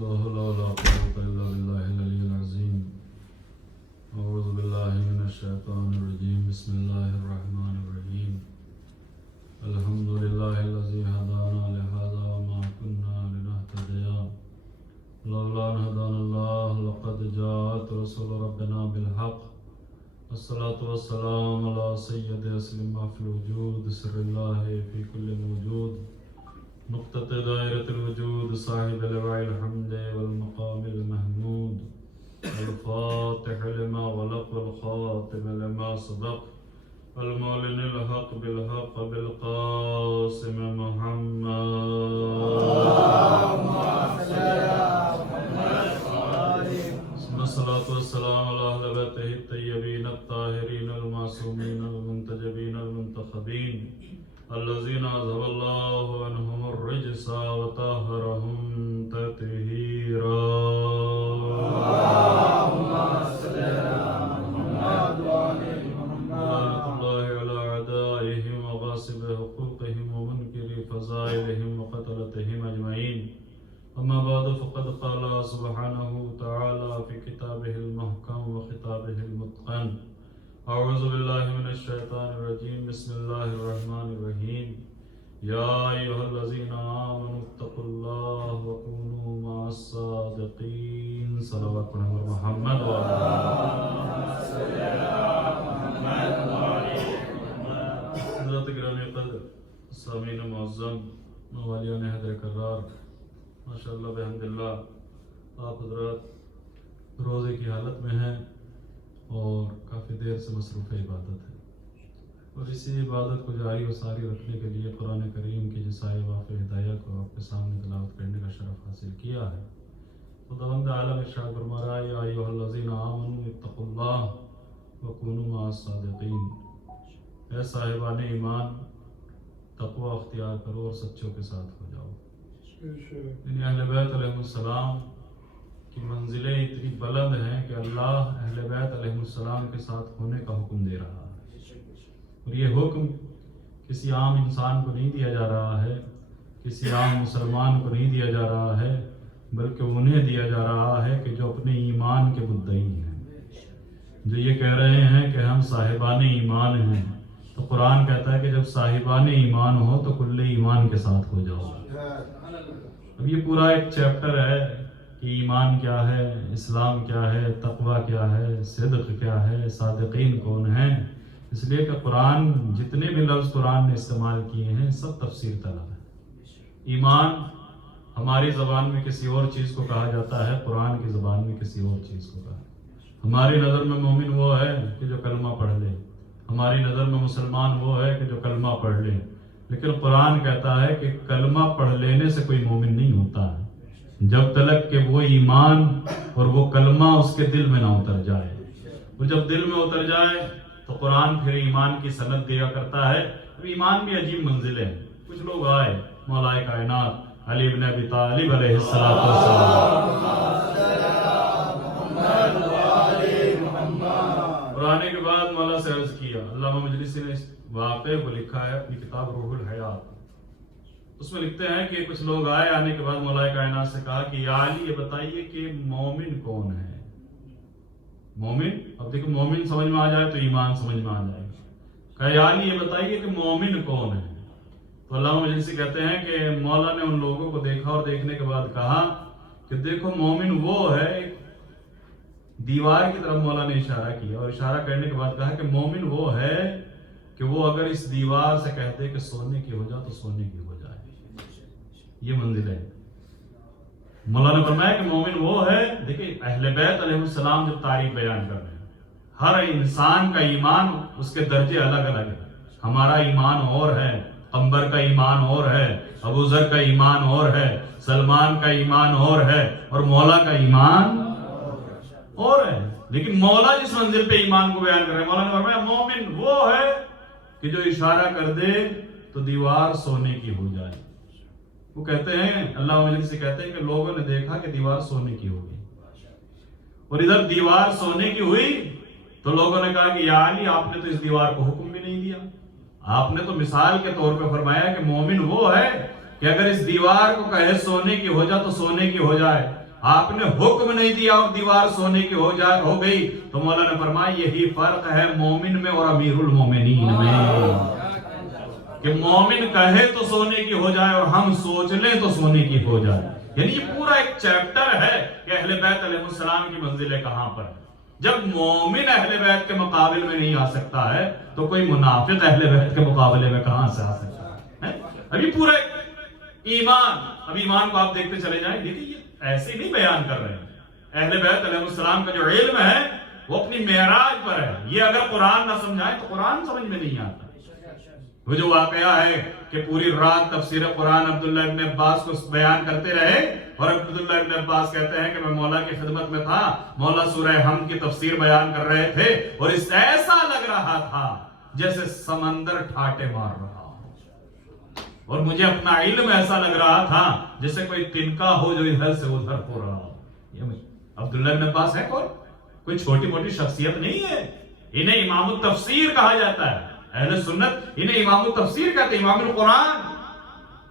لا حول ولا قوة إلا بالله العلي العظيم. أعوذ بالله من الشيطان الرجيم. بسم الله الرحمن الرحيم. الحمد لله الذي هدانا لهذا وما كنا لنهتدي لولا أن هدانا الله لقد جاءت رسول ربنا بالحق. الصلاة والسلام على سيد أسلم في الوجود سر الله في كل موجود نقطة دائرة الوجود صاحب لواء الحمد والمقام المحمود الفاتح لما غلق والخاتم لما صدق المعلن الحق بالحق بالقاسم محمد. ثم الصلاة والسلام على أهل بيته الطيبين الطاهرين المعصومين المنتجبين المنتخبين الذين أذهب الله عنهم الرجس وطهرهم تطهيرا. اللهم صل على محمد وعلى لعنة الله على أعدائهم وغاصب حقوقهم ومنكر فضائلهم وقتلتهم أجمعين. أما بعد فقد قال سبحانه وتعالى في كتابه المحكم وخطابه المتقن. أعوذ بالله من الشيطان الرجيم. بسم الله الرحمن الرحيم. يا أيها الذين آمنوا اتقوا الله وكونوا مع الصادقين. صلوات محمد وعلى حضرت گرامی قدر سامعین معظم موالیان حیدر کرار، ماشاءاللہ بحمد اللہ آپ حضرات روزے کی حالت میں ہیں اور کافی دیر سے مصروف عبادت ہے، اور اسی عبادت کو جاری و ساری رکھنے کے لیے قرآن کریم کی جسائے واقع ہدایہ کو آپ کے سامنے تلاوت کرنے کا شرف حاصل کیا ہے۔ خداوند عالم ارشاد فرما رہا ہے یا ایھا الذین آمنوا اتقوا اللہ وکونوا مع الصادقین، اے صاحبان ایمان تقوی اختیار کرو اور سچوں کے ساتھ ہو جاؤ۔ یعنی اہل بیت علیہ السلام کی منزلیں اتنی بلند ہیں کہ اللہ اہل بیت علیہ السلام کے ساتھ ہونے کا حکم دے رہا ہے، اور یہ حکم کسی عام انسان کو نہیں دیا جا رہا ہے، کسی عام مسلمان کو نہیں دیا جا رہا ہے، بلکہ انہیں دیا جا رہا ہے کہ جو اپنے ایمان کے مدعی ہیں، جو یہ کہہ رہے ہیں کہ ہم صاحبان ایمان ہیں۔ تو قرآن کہتا ہے کہ جب صاحبان ایمان ہو تو کل ایمان کے ساتھ ہو جاؤ۔ اب یہ پورا ایک چیپٹر ہے کہ ایمان کیا ہے، اسلام کیا ہے، تقوی کیا ہے، صدق کیا ہے، صادقین کون ہیں، اس لیے کہ قرآن جتنے بھی لفظ قرآن نے استعمال کیے ہیں سب تفسیر طلب ہے۔ ایمان ہماری زبان میں کسی اور چیز کو کہا جاتا ہے، قرآن کی زبان میں کسی اور چیز کو کہا۔ ہماری نظر میں مومن وہ ہے کہ جو کلمہ پڑھ لے، ہماری نظر میں مسلمان وہ ہے کہ جو کلمہ پڑھ لے، لیکن قرآن کہتا ہے کہ کلمہ پڑھ لینے سے کوئی مومن نہیں ہوتا ہے جب تلک کہ وہ ایمان اور وہ کلمہ اس کے دل میں نہ اتر جائے۔ وہ جب دل میں اتر جائے تو قرآن پھر ایمان کی سند دیا کرتا ہے۔ اب ایمان بھی عجیب منزل ہے۔ کچھ لوگ آئے، مولا کائنات علی بن ابی طالب علیہ السلام، اور آنے کے بعد مولا سے عرض کیا۔ علامہ مجلسی نے اس واقعے کو لکھا ہے اپنی کتاب روح الحیات، اس میں لکھتے ہیں کہ کچھ لوگ آئے، آنے کے بعد مولا کائنات سے کہا کہ یا علی یہ بتائیے کہ مومن کون ہے۔ مومن، اب دیکھو مومن سمجھ میں آ جائے تو ایمان سمجھ میں آ جائے گا۔ کہا یا علی یہ بتائیے کہ مومن کون ہے۔ تو علامہ مجلسی کہتے ہیں کہ مولا نے ان لوگوں کو دیکھا اور دیکھنے کے بعد کہا کہ دیکھو مومن وہ ہے، دیوار کی طرف مولا نے اشارہ کیا، اور اشارہ کرنے کے بعد کہا کہ مومن وہ ہے کہ وہ اگر اس دیوار سے کہتے کہ سونے کی ہو جا تو سونے کی ہو جائے۔ یہ منزل ہے۔ مولا نے فرمایا کہ مومن وہ ہے، دیکھیں اہل بیت علیہ السلام جب تعریف بیان کر رہے ہیں، ہر انسان کا ایمان اس کے درجے الگ الگ ہیں۔ ہمارا ایمان اور ہے، قمبر کا ایمان اور ہے، ابو ذر کا ایمان اور ہے، سلمان کا ایمان اور ہے، اور مولا کا ایمان اور ہے۔ لیکن مولا جس منزل پہ ایمان کو بیان کر رہے ہیں، مولا نے فرمایا مومن وہ ہے کہ جو اشارہ کر دے تو دیوار سونے کی ہو جائے۔ وہ کہتے ہیں، اللہ مجلسی سے کہتے ہیں کہ لوگوں نے دیکھا کہ دیوار سونے کی ہو گئی، اور ادھر دیوار سونے کی ہوئی تو لوگوں نے کہا کہ یا علی آپ نے تو اس دیوار کو حکم بھی نہیں دیا، آپ نے تو مثال کے طور پہ فرمایا کہ مومن وہ ہے کہ اگر اس دیوار کو کہے سونے کی ہو جا تو سونے کی ہو جائے، आपने हुक्म नहीं दिया और दीवार सोने की हो गई। तो मौला ने फरमाया यही फर्क है मोमिन में और अमीरुल मोमिनीन में, कि मोमिन कहे तो सोने की हो जाए और हम सोच लें तो सोने की हो जाए। यानी ये पूरा एक चैप्टर है कि अहले बैत अलैहिस्सलाम की मंजिलें कहां पर। जब मोमिन अहले बैत के मुकाबले में नहीं आ सकता है तो कोई मुनाफिक अहले बैत के मुकाबले में कहां से आ सकता है? अभी पूरा ईमान, अब ईमान को आप देखते चले जाएं। देखिए ये ऐसे नहीं बयान कर रहे हैं। अहले बैत अलैहिस्सलाम का जो इल्म है वो अपनी मेराज पर है। ये अगर कुरान ना समझाए तो कुरान समझ में नहीं आता। वो जो वाकया है कि पूरी रात तफसीर कुरान अब्दुल्लाह इब्न अब्बास को बयान करते रहे और अब्दुल्लाह इब्न अब्बास कहते हैं कि मैं मौला की खिदमत में था, मौला सूरह हम की तफसीर बयान कर रहे थे और इस ऐसा लग रहा था जैसे समंदर ठाटे मार रहा हो और मुझे अपना इल्म ऐसा लग रहा था जैसे कोई तिनका हो जो इधर से उधर हो रहा हो। ये अब्दुल्लाह इब्न अब्बास है कोई छोटी मोटी शख्सियत नहीं है। इन्हें इमाम तफसीर कहा जाता है। अहले सुन्नत इन्हें इमाम तफसीर कहते हैं, इमामुल कुरान।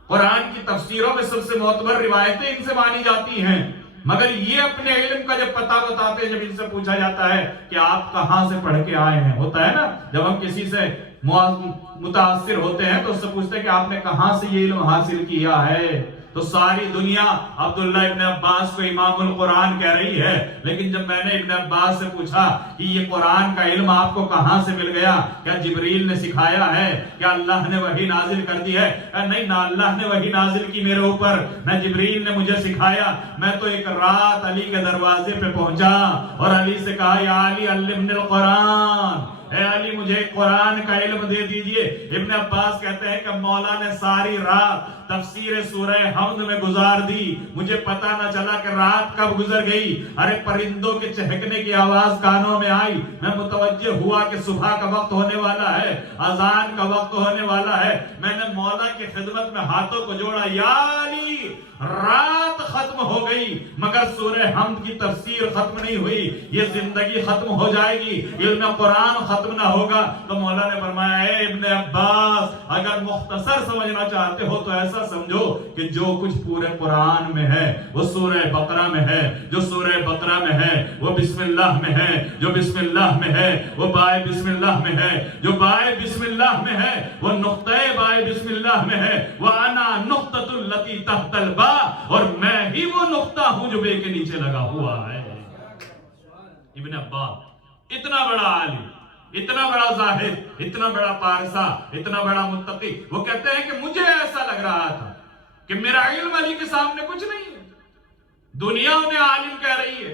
कुरान की तफसीरों में सबसे मोतबर रिवायतें इनसे मानी जाती हैं। मगर ये अपने इल्म का जब पता बताते हैं, जब इनसे पूछा जाता है कि आप कहां से पढ़ के आए हैं, होता है ना जब हम किसी से मुतासिर होते हैं तो उससे पूछते हैं कि आपने कहां से ये इल्म हासिल किया है, तो सारी दुनिया अब्दुल्लाह इब्न अब्बास को इमामुल कुरान कह रही है। लेकिन जब मैंने इब्न अब्बास से पूछा कि ये कुरान का इल्म आपको कहां से मिल गया, क्या जिब्रील ने सिखाया है, क्या अल्लाह ने वही नाजिल कर दी है? नहीं, ना अल्लाह ने वही नाजिल की मेरे ऊपर, ना जिब्रील ने मुझे सिखाया। मैं तो एक रात अली के दरवाजे पे पहुंचा और अली से कहा या अली अल्लिमनिल कुरान, ए अली मुझे कुरान का इल्म दे दीजिए। इब्न अब्बास कहते हैं कि मौला ने सारी रात तफसीर सूरह हमद में गुजार दी, मुझे पता न चला कि रात कब गुजर गई। अरे परिंदों के चहकने की आवाज कानों में आई, मैं मुतवज्जे हुआ कि सुबह का वक्त होने वाला है, अजान का वक्त होने वाला है। मैंने मौला की खिदमत में हाथों को जोड़ा, या अली रात खत्म हो गई मगर सूरह हमद की तफसीर खत्म नहीं हुई, ये जिंदगी खत्म हो जाएगी, इल्म कुरान खत्म ना होगा। तो मौला ने फरमाया ए इब्न अब्बास, अगर मुख्तसर समझना चाहते हो तो ऐसा समझो कि जो कुछ पूरे कुरान में है वो सूरह बकरा में है, जो सूरह बकरा में है वो बिस्मिल्लाह में है, जो बिस्मिल्लाह में है वो बाय बिस्मिल्लाह में है, जो बाय बिस्मिल्लाह में है वो नुक्ते बाय बिस्मिल्लाह में है। व अना नुक्ततुल लती तहतल बा, और मैं ही वो नुक्ता हूं जो बे के नीचे लगा हुआ है। इब्न अब्बास इतना बड़ा आलिम, इतना बड़ा जाहिद, इतना बड़ा पारसा, इतना बड़ा मुत्तकी, वो कहते हैं कि मुझे ऐसा लग रहा था कि मेरा इल्म अली के सामने कुछ नहीं है। दुनिया उन्हें आलिम कह रही है,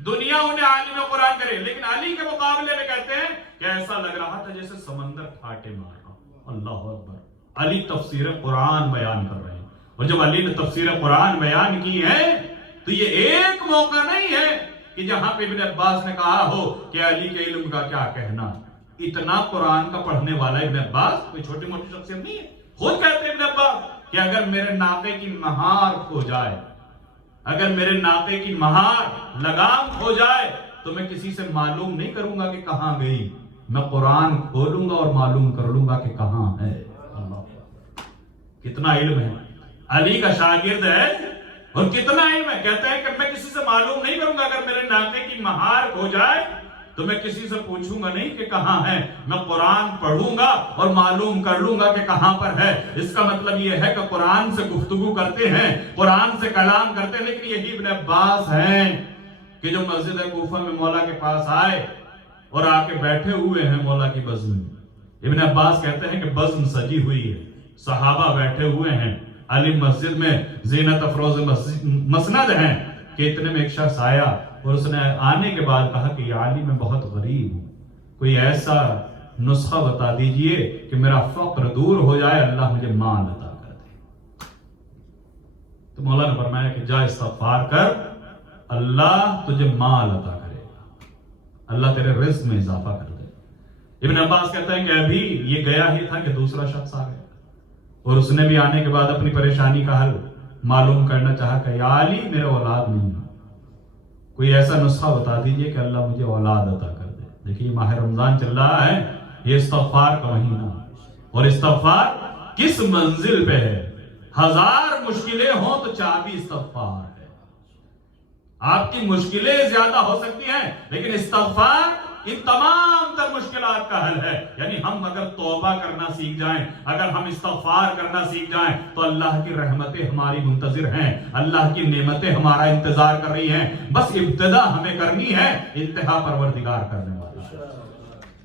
दुनिया उन्हें आलिम कुरान करे, लेकिन अली के मुकाबले में कहते हैं कि ऐसा लग रहा था जैसे समंदर ठाटे मार रहा। अल्लाह अकबर। अली तफसीर कुरान बयान कर रहे हैं, और जब अली ने तफसीर कुरान बयान की है तो ये एक मौका नहीं है कि जहां पे इब्न अब्बास ने कहा हो कि अली के इल्म का क्या कहना। इतना कुरान का पढ़ने वाला इब्न अब्बास कोई छोटी मोटी शख्सियत नहीं है। खुद कहते इब्न अब्बास कि अगर मेरे नाके की महार खो जाए, अगर मेरे नाके की महार लगाम खो जाए तो मैं किसी से मालूम नहीं करूंगा कि कहां गई, मैं कुरान खोलूंगा और मालूम कर लूंगा कि कहां है। कितना इल्म है, अली का शागिर्द है और कितना इल्म है। कहता है कि मैं किसी से मालूम नहीं करूंगा, अगर मेरे नाके की महार खो जाए तो मैं किसी से पूछूंगा नहीं कि कहां है, मैं कुरान पढ़ूंगा और मालूम कर लूंगा कि कहां पर है। इसका मतलब यह है कि कुरान से गुफ्तगू करते हैं, कुरान से कलाम करते हैं। लेकिन यही इब्न अब्बास हैं कि जो मस्जिद कूफा में मौला के पास आए और आके बैठे हुए हैं मौला की बज़्म में। इब्न अब्बास कहते हैं कि बज़्म सजी हुई है, सहाबा बैठे हुए हैं, अली मस्जिद में ज़ीनत अफरोज मसनद हैं कि इतने में एक शख्स आया और उसने आने के बाद कहा कि या अली मैं बहुत गरीब हूं, कोई ऐसा नुस्खा बता दीजिए कि मेरा फक्र दूर हो जाए, अल्लाह मुझे माल अता कर दे। तो मौला ने फरमाया कि जा इस्तग़फ़ार कर, अल्लाह तुझे माल अता करेगा, अल्लाह तेरे रिज़्क़ में इजाफा कर दे। इब्न अब्बास कहते हैं कि अभी ये गया ही था कि दूसरा शख्स आ गया और उसने भी आने के बाद अपनी परेशानी का हल मालूम करना चाहा कि या अली मेरे औलाद नहीं है, कोई ऐसा नुस्खा बता दीजिए कि अल्लाह मुझे औलाद अता कर दे। देखिए माह रमजान चल रहा है, ये इस्तग़फ़ार का महीना, और इस्तग़फ़ार किस मंजिल पे है। हजार मुश्किलें हों तो चाबी इस्तग़फ़ार है। آپ کی مشکلیں زیادہ ہو سکتی ہیں لیکن استغفار ان تمام تر مشکلات کا حل ہے. یعنی ہم اگر توبہ کرنا سیکھ جائیں, اگر ہم استغفار کرنا سیکھ جائیں تو اللہ کی رحمتیں ہماری منتظر ہیں, اللہ کی نعمتیں ہمارا انتظار کر رہی ہیں. بس ابتدا ہمیں کرنی ہے, انتہا پروردگار کرنے والا ہے.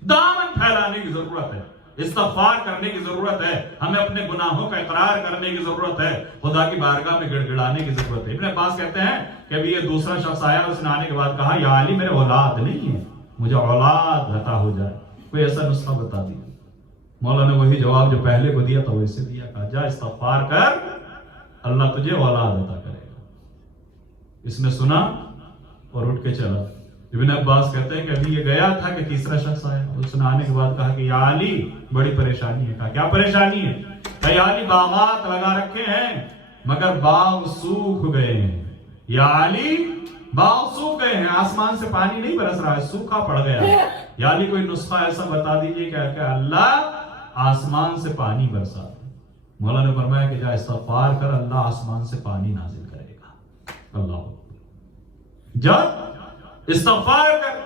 دامن پھیلانے کی ضرورت ہے, استغفار کرنے کی ضرورت ہے, ہمیں اپنے گناہوں کا اقرار کرنے کی ضرورت ہے, خدا کی بارگاہ میں گڑ گڑانے کی ضرورت ہے. ابن عباس کہتے ہیں کہ ابھی یہ دوسرا شخص آیا, اس نے آنے کے بعد کہا یا علی میرے اولاد نہیں ہے, مجھے اولاد عطا ہو جائے, کوئی ایسا نسخہ بتا دیا. مولا نے وہی جواب جو پہلے کو دیا تھا ویسے دیا, کہا جا استغفار کر, اللہ تجھے اولاد عطا کرے گا. اس نے سنا اور اٹھ کے چلا. ابن عباس کہتے ہیں کہ ابھی یہ گیا تھا کہ تیسرا شخص آیا, اس نے آنے کے بعد کہا کہ یا علی بڑی پریشانی ہے. کہا کیا پریشانی ہے؟ کہ یا علی باغات لگا رکھے ہیں مگر باغ سوکھ گئے ہیں. یا علی باغ سوکھ گئے ہیں, آسمان سے پانی نہیں برس رہا ہے, سوکھا پڑ گیا. یا علی کوئی نسخہ ایسا بتا دیجئے کہ اللہ آسمان سے پانی برسا. مولا نے فرمایا کہ جا استغفار کر, اللہ آسمان سے پانی نازل کرے گا. اللہ جا استغفار کر,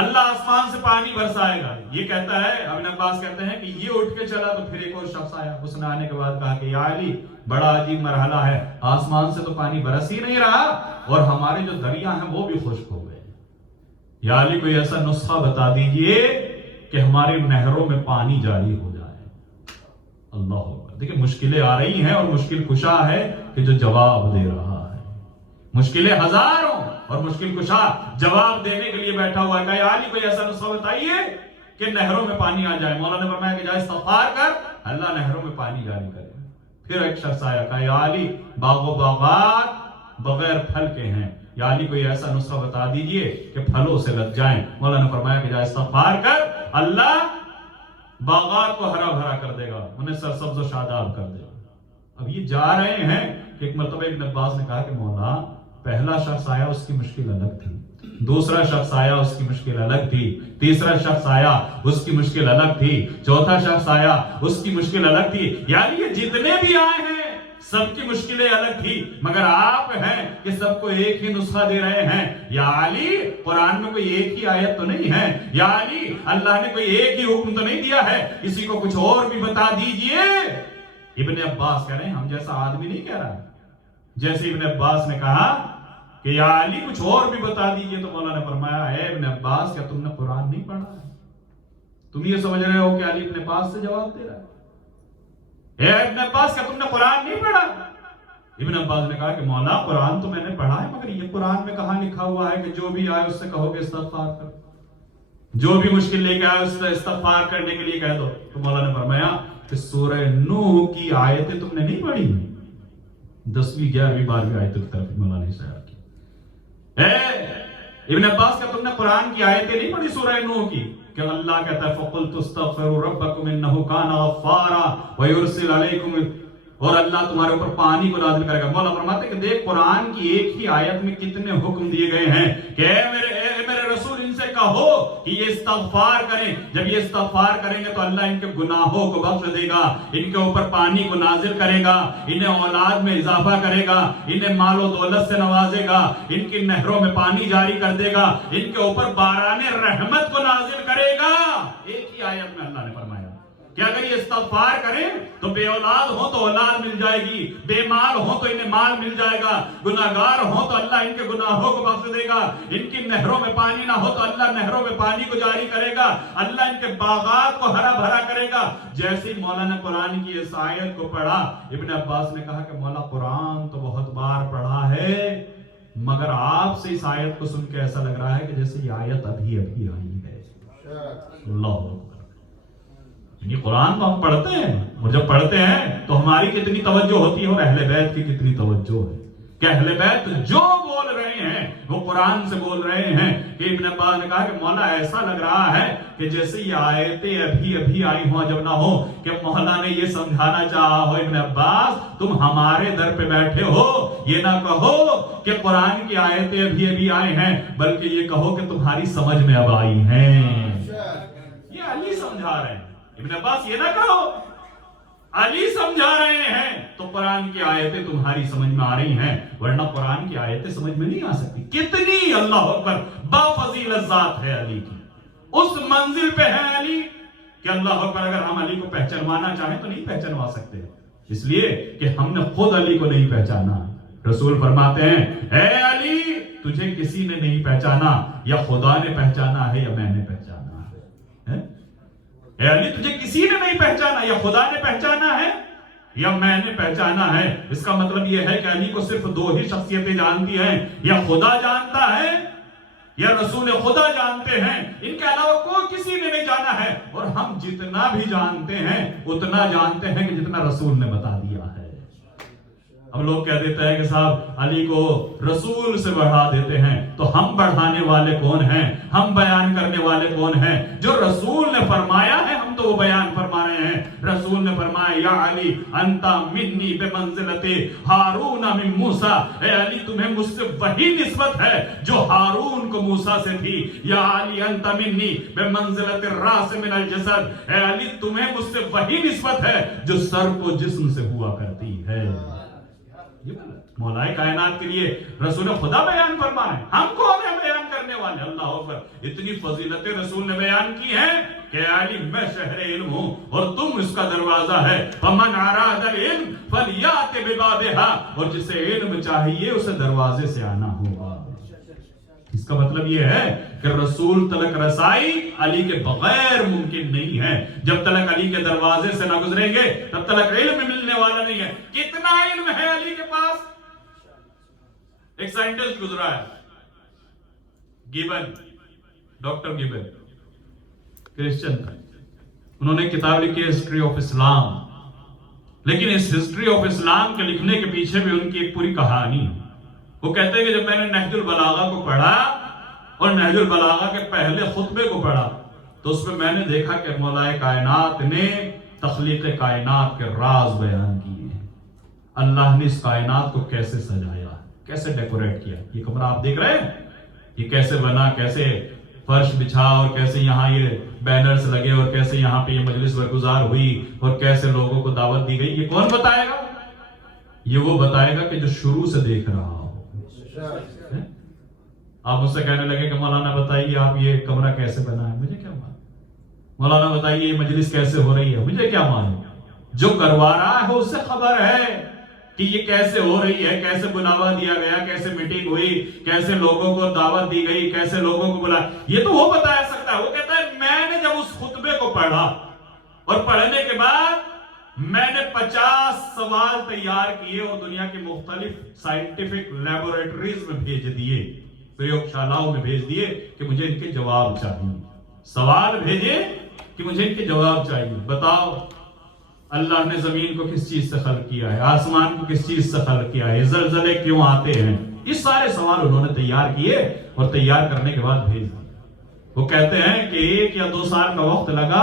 اللہ آسمان سے پانی برسائے گا. یہ کہتا ہے, ابن عباس کہتے ہیں کہ یہ اٹھ کے چلا تو پھر ایک اور شخص آیا, اس نے آنے کے بعد کہا کہ یا علی بڑا عجیب مرحلہ ہے, آسمان سے تو پانی برس ہی نہیں رہا اور ہمارے جو دریا ہیں وہ بھی خشک ہو گئے. یا علی کوئی ایسا نسخہ بتا دیجئے کہ ہمارے نہروں میں پانی جاری ہو جائے. اللہ اکبر. دیکھیں مشکلیں آ رہی ہیں اور مشکل کشا ہے کہ جو جواب دے رہا ہے. مشکلیں ہزاروں اور مشکل کشا جواب دینے کے لیے بیٹھا ہوا ہے. کہ یا علی کوئی ایسا نسخہ بتائیے کہ نہروں میں پانی آ جائے. مولا نے فرمایا کہ جا استغفار کر, اللہ نہروں میں پانی جاری کرے. پھر ایک شخص آیا, کہا یا علی باغ و باغات بغیر پھل کے ہیں, یا علی کوئی ایسا نسخہ بتا دیجئے کہ پھلوں سے لگ جائیں. مولا نے فرمایا کہ جا استغفار کر, اللہ باغات کو ہرا بھرا کر دے گا, انہیں سرسبز و شاداب کر دے گا. اب یہ جا رہے ہیں کہ ایک مرتبہ ابن عباس نے کہا کہ مولا پہلا شخص آیا اس کی مشکل الگ تھی, دوسرا شخص آیا اس کی مشکل الگ تھی, تیسرا شخص آیا اس کی مشکل الگ تھی, چوتھا شخص آیا اس کی مشکل الگ تھی. یعنی یہ جتنے بھی آئے ہیں سب کی مشکلیں الگ تھی, مگر آپ ہیں کہ سب کو ایک ہی نسخہ دے رہے ہیں. یا علی قرآن میں کوئی ایک ہی آیت تو نہیں ہے, یا علی اللہ نے کوئی ایک ہی حکم تو نہیں دیا ہے, کسی کو کچھ اور بھی بتا دیجئے. ابن عباس کہہ رہے ہیں, ہم جیسا آدمی نہیں کہہ رہا. جیسے ابن عباس نے کہا کہ یا علی کچھ اور بھی بتا دیجئے, تو مولا نے فرمایا اے ابن عباس کیا تم نے قرآن نہیں پڑھا ہے؟ تم یہ سمجھ رہے ہو کہ علی اپنے پاس سے جواب دے رہا ہے؟ اے ابن عباس کیا تم نے قرآن نہیں پڑھا؟ ابن عباس نے کہا کہ مولا قرآن تو میں نے پڑھا ہے, مگر یہ قرآن میں کہاں لکھا ہوا ہے کہ جو بھی آئے اس سے کہو کہ استغفار کر, جو بھی مشکل لے کے آئے اس سے استغفار کرنے کے لیے کہہ دو. تو مولا نے فرمایا کہ سورہ نوح کی آیتیں تم نے نہیں پڑھی, 10ویں 11ویں 12ویں آیتوں کی طرف مولا نے اشارہ کیا. ابن عباس کا تم نے قرآن کی آیتیں نہیں پڑھی سورہ نوح کی کہ اللہ کہتا ہے فَقُلْتُ اسْتَغْفِرُوا رَبَّكُمْ إِنَّهُ كَانَ غَفَّارًا وَيُرْسِلُ عَلَيْكُمْ, اور اللہ تمہارے اوپر پانی کو نازل کرے گا. مولا فرماتے ہیں کہ دیکھ قرآن کی ایک ہی آیت میں کتنے حکم دیے گئے ہیں کہ اے میرے رسول ان سے کہو کہ یہ استغفار کریں. جب یہ استغفار کریں گے تو اللہ ان کے گناہوں کو بخش دے گا, ان کے اوپر پانی کو نازل کرے گا, انہیں اولاد میں اضافہ کرے گا, انہیں مال و دولت سے نوازے گا, ان کی نہروں میں پانی جاری کر دے گا, ان کے اوپر باران رحمت کو نازل کرے گا. ایک ہی آیت میں اللہ نے فرمایا کہ اگر یہ استغفار کریں تو بے اولاد ہو تو اولاد مل جائے گی, بے مال ہو تو انہیں مال مل جائے گا, گناہگار ہو تو اللہ ان کے گناہوں کو بخش دے گا, ان کی نہروں میں پانی نہ ہو تو اللہ نہروں میں پانی کو جاری کرے گا, اللہ ان کے باغات کو ہرا بھرا کرے گا. جیسے مولا نے قرآن کی اس آیت کو پڑھا, ابن عباس نے کہا کہ مولا قرآن تو بہت بار پڑھا ہے, مگر آپ سے اس آیت کو سن کے ایسا لگ رہا ہے کہ جیسے یہ آیت ابھی ابھی آئی ہے. اللہ یہ قرآن تو ہم پڑھتے ہیں, اور جب پڑھتے ہیں تو ہماری کتنی توجہ ہوتی ہے اور اہل بیت کی کتنی توجہ ہے کہ اہل بیت جو بول رہے ہیں وہ قرآن سے بول رہے ہیں. کہ ابن عباس نے کہا کہ مولا ایسا لگ رہا ہے کہ جیسے یہ آیتیں ابھی ابھی آئی ہوں, جب نہ ہو کہ مولا نے یہ سمجھانا چاہا ہو ابن عباس تم ہمارے در پہ بیٹھے ہو, یہ نہ کہو کہ قرآن کی آیتیں ابھی ابھی آئی ہیں, بلکہ یہ کہو کہ تمہاری سمجھ میں اب آئی ہیں. یہ علی سمجھا رہے ہیں, ابن عباس یہ نہ کہو علی سمجھا رہے ہیں. تو قرآن कुरान की आयतें तुम्हारी समझ में आ रही हैं, वरना कुरान की आयतें समझ में नहीं आ सकती। कितनी अल्लाह अकबर बाफजीलत जात है अली की, उस मंजिल पे है अली कि अल्लाह अकबर अगर हम अली को पहचानवाना चाहें तो नहीं पहचानवा सकते, इसलिए कि हमने खुद अली को नहीं पहचाना। रसूल फरमाते हैं, ए अली तुझे किसी ने नहीं पहचाना, या खुदा ने पहचाना है या मैंने पहचाना है? ए अली तुझे किसी ने नहीं पहचाना, या खुदा ने पहचाना है या मैंने पहचाना है। इसका मतलब यह है कि अली को सिर्फ दो ही शख्सियतें जानती हैं, या खुदा जानता है या रसूल खुदा जानते हैं, इनके अलावा कोई किसी ने नहीं जाना है। और हम जितना भी जानते हैं उतना जानते हैं कि जितना रसूल ने बता दिया है। अब लोग कह देते हैं कि साहब अली को रसूल से बढ़ा देते हैं, तो हम बढ़ाने वाले कौन हैं, हम बयान करने वाले कौन हैं? जो रसूल ने फरमाया है हम तो वो बयान फरमा रहे हैं। रसूल ने फरमाया, या अली अंता मिन्नी बेमंजिलते हारून मिन मूसा, ए अली तुम्हें मुझसे वही निस्बत है जो हारून को मूसा से थी। या अली अंता मिन्नी बेमंजिलते रास मिनल जसद, ए अली तुम्हें मुझसे वही निस्बत है जो सर को जिस्म से हुआ करती है। मौलाए कायनात के लिए रसूल खुदा बयान फरमा है, हम कौन है बयान करने वाले? अल्लाह अकबर। इतनी फजीलतें रसूल ने बयान की हैं कि अली मैं शहर इल्म हूं और तुम इसका दरवाजा है। फमन अरादल इल्म फलियाति बिबाबिहा, और जिसे इल्म चाहिए उसे दरवाजे से आना होगा। इसका मतलब यह है कि रसूल तलक रसाई अली के बगैर मुमकिन नहीं है। जब तलक अली के दरवाजे से ना गुजरेंगे तब तलक इल्म मिलने वाला नहीं है। कितना इल्म है अली के पास? एक साइंटिस्ट गुजरा है, गिबन, डॉक्टर गिबन, क्रिश्चियन था। उन्होंने किताब लिखी हिस्ट्री ऑफ इस्लाम, लेकिन इस हिस्ट्री ऑफ इस्लाम के लिखने के पीछे भी उनकी एक पूरी कहानी है। वो कहते हैं कि जब मैंने नहजुल बलागा को पढ़ा और नहजुल बलागा के पहले खुतबे को पढ़ा तो उसमें मैंने देखा कि मौलाए कायनात ने तख्लीक कायनात के राज बयान किए हैं। अल्लाह ने इस कायनात को कैसे सजाया, कैसे डेकोरेट किया। ये कमरा आप देख रहे हैं, ये कैसे बना, कैसे फर्श बिछा और कैसे यहाँ ये बैनर्स लगे और कैसे यहाँ पे ये मजलिस बरगुजार हुई और कैसे लोगों को दावत दी गई। ये कौन बताएगा? ये वो बताएगा कि जो शुरू से देख रहा हो। आप मुझसे कहने लगे कि मौलाना बताइए आप ये कमरा कैसे बना है, मुझे क्या मालूम। मौलाना बताइए ये मजलिस कैसे हो रही है, मुझे क्या मालूम। जो करवा रहा है उससे खबर है कि ये कैसे हो रही है, कैसे बुलावा दिया गया, कैसे मीटिंग हुई, कैसे लोगों को दावत दी गई, कैसे लोगों को बुलाया, ये तो वो बता सकता है। वो कहता है मैंने जब उस खुतबे को पढ़ा और पढ़ने के बाद मैंने 50 सवाल तैयार किए और दुनिया की मुख्तलिफ साइंटिफिक लैबोरेटरीज में भेज दिए, प्रयोगशालाओं में भेज दिए कि मुझे इनके जवाब चाहिए। सवाल भेजे कि मुझे इनके जवाब चाहिए। बताओ अल्लाह ने जमीन को किस चीज से खल्क किया है, आसमान को किस चीज से खल्क किया है, ज़लज़ले क्यों आते हैं, ये सारे सवाल उन्होंने तैयार किए और तैयार करने के बाद भेज दिए। वो कहते हैं कि 1 या 2 साल का वक्त लगा,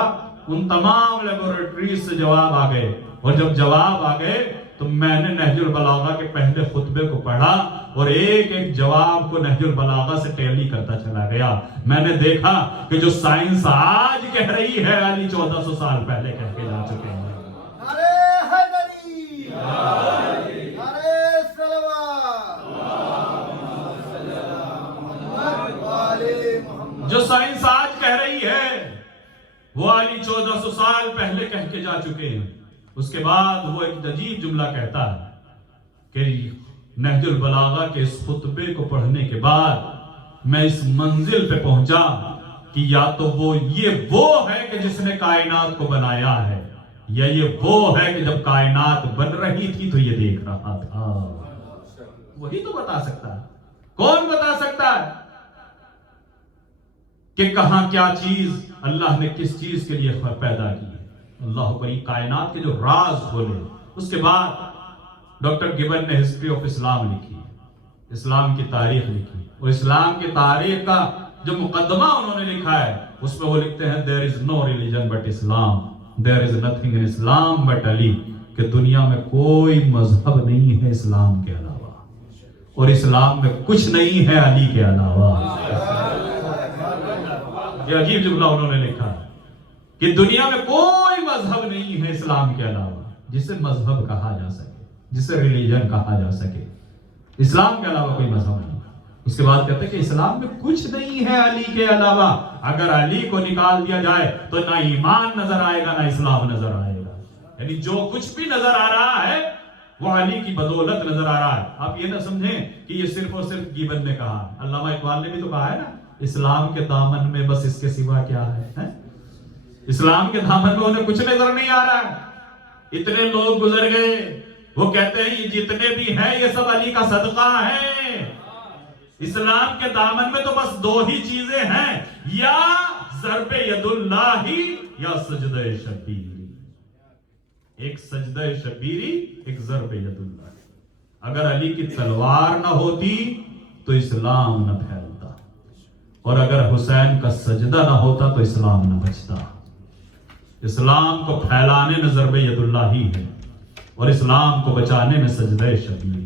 उन तमाम लेबोरेटरीज से जवाब आ गए और जब जवाब आ गए तो मैंने नहजुल बलागा के पहले खुतबे को पढ़ा और एक एक जवाब को नहजुल बलागा से टैली करता चला गया। मैंने देखा कि जो साइंस आज कह रही है अली 1400 साल पहले कह के जा चुके हैं। जो साइंस आज कह रही है वो अली 1400 साल पहले कह के जा चुके हैं। उसके बाद वो एक अजीब जुमला कहता है कि नहजुल बलागा के इस खुतबे को पढ़ने के बाद मैं इस मंजिल पे पहुंचा कि या तो वो है कि जिसने कायनात को बनाया है, या ये वो है कि जब कायनात बन रही थी तो ये देख रहा था। वही तो बता सकता है। कौन बता सकता है कि कहां क्या चीज अल्लाह ने किस चीज के लिए पैदा की है। अल्लाह पर कायनात के जो राज खोले। उसके बाद डॉक्टर गिबन ने हिस्ट्री ऑफ इस्लाम लिखी, इस्लाम की तारीख लिखी, और इस्लाम की तारीख का जो मुकदमा उन्होंने लिखा है उसमें वो लिखते हैं there is no religion but Islam, there is nothing in Islam but Ali, कि दुनिया में कोई मजहब नहीं है इस्लाम के अलावा और इस्लाम में कुछ नहीं है अली के अलावा। ये अजीब जुमला उन्होंने लिखा कि दुनिया में कोई मजहब नहीं है इस्लाम के अलावा जिसे मजहब कहा जा सके। जिसे रिलीजन कहा जा सके। इस्लाम के अलावा कोई मजहब नहीं। उसके बाद कहते हैं कि इस्लाम में कुछ नहीं है अली के अलावा। अगर अली को निकाल दिया जाए तो ना ईमान नजर आएगा ना इस्लाम नजर आएगा। यानी जो कुछ भी नजर आ रहा है वो अली की बदौलत नजर आ रहा है। आप ये ना समझें कि ये सिर्फ और सिर्फ गिबन ने कहा। अल्लामा इकबाल ने भी तो कहा है ना, इस्लाम के दामन में बस इसके सिवा क्या है? इस्लाम के दामन में उन्हें कुछ नजर नहीं आ रहा है। इतने लोग गुजर गए, वो कहते हैं ये जितने भी हैं ये सब अली का सदका है। इस्लाम के दामन में तो बस दो ही चीजें हैं, या ज़र्बे यदुल्लाही या सजदे शबीरी। एक सजदे शबीरी, एक ज़र्बे यदुल्लाही। अगर अली की तलवार ना होती तो इस्लाम न फैलता, और अगर हुसैन का सजदा ना होता तो इस्लाम न बचता। इस्लाम को फैलाने में ज़र्बे यदुल्लाही है और इस्लाम को बचाने में सजदे शबीरी।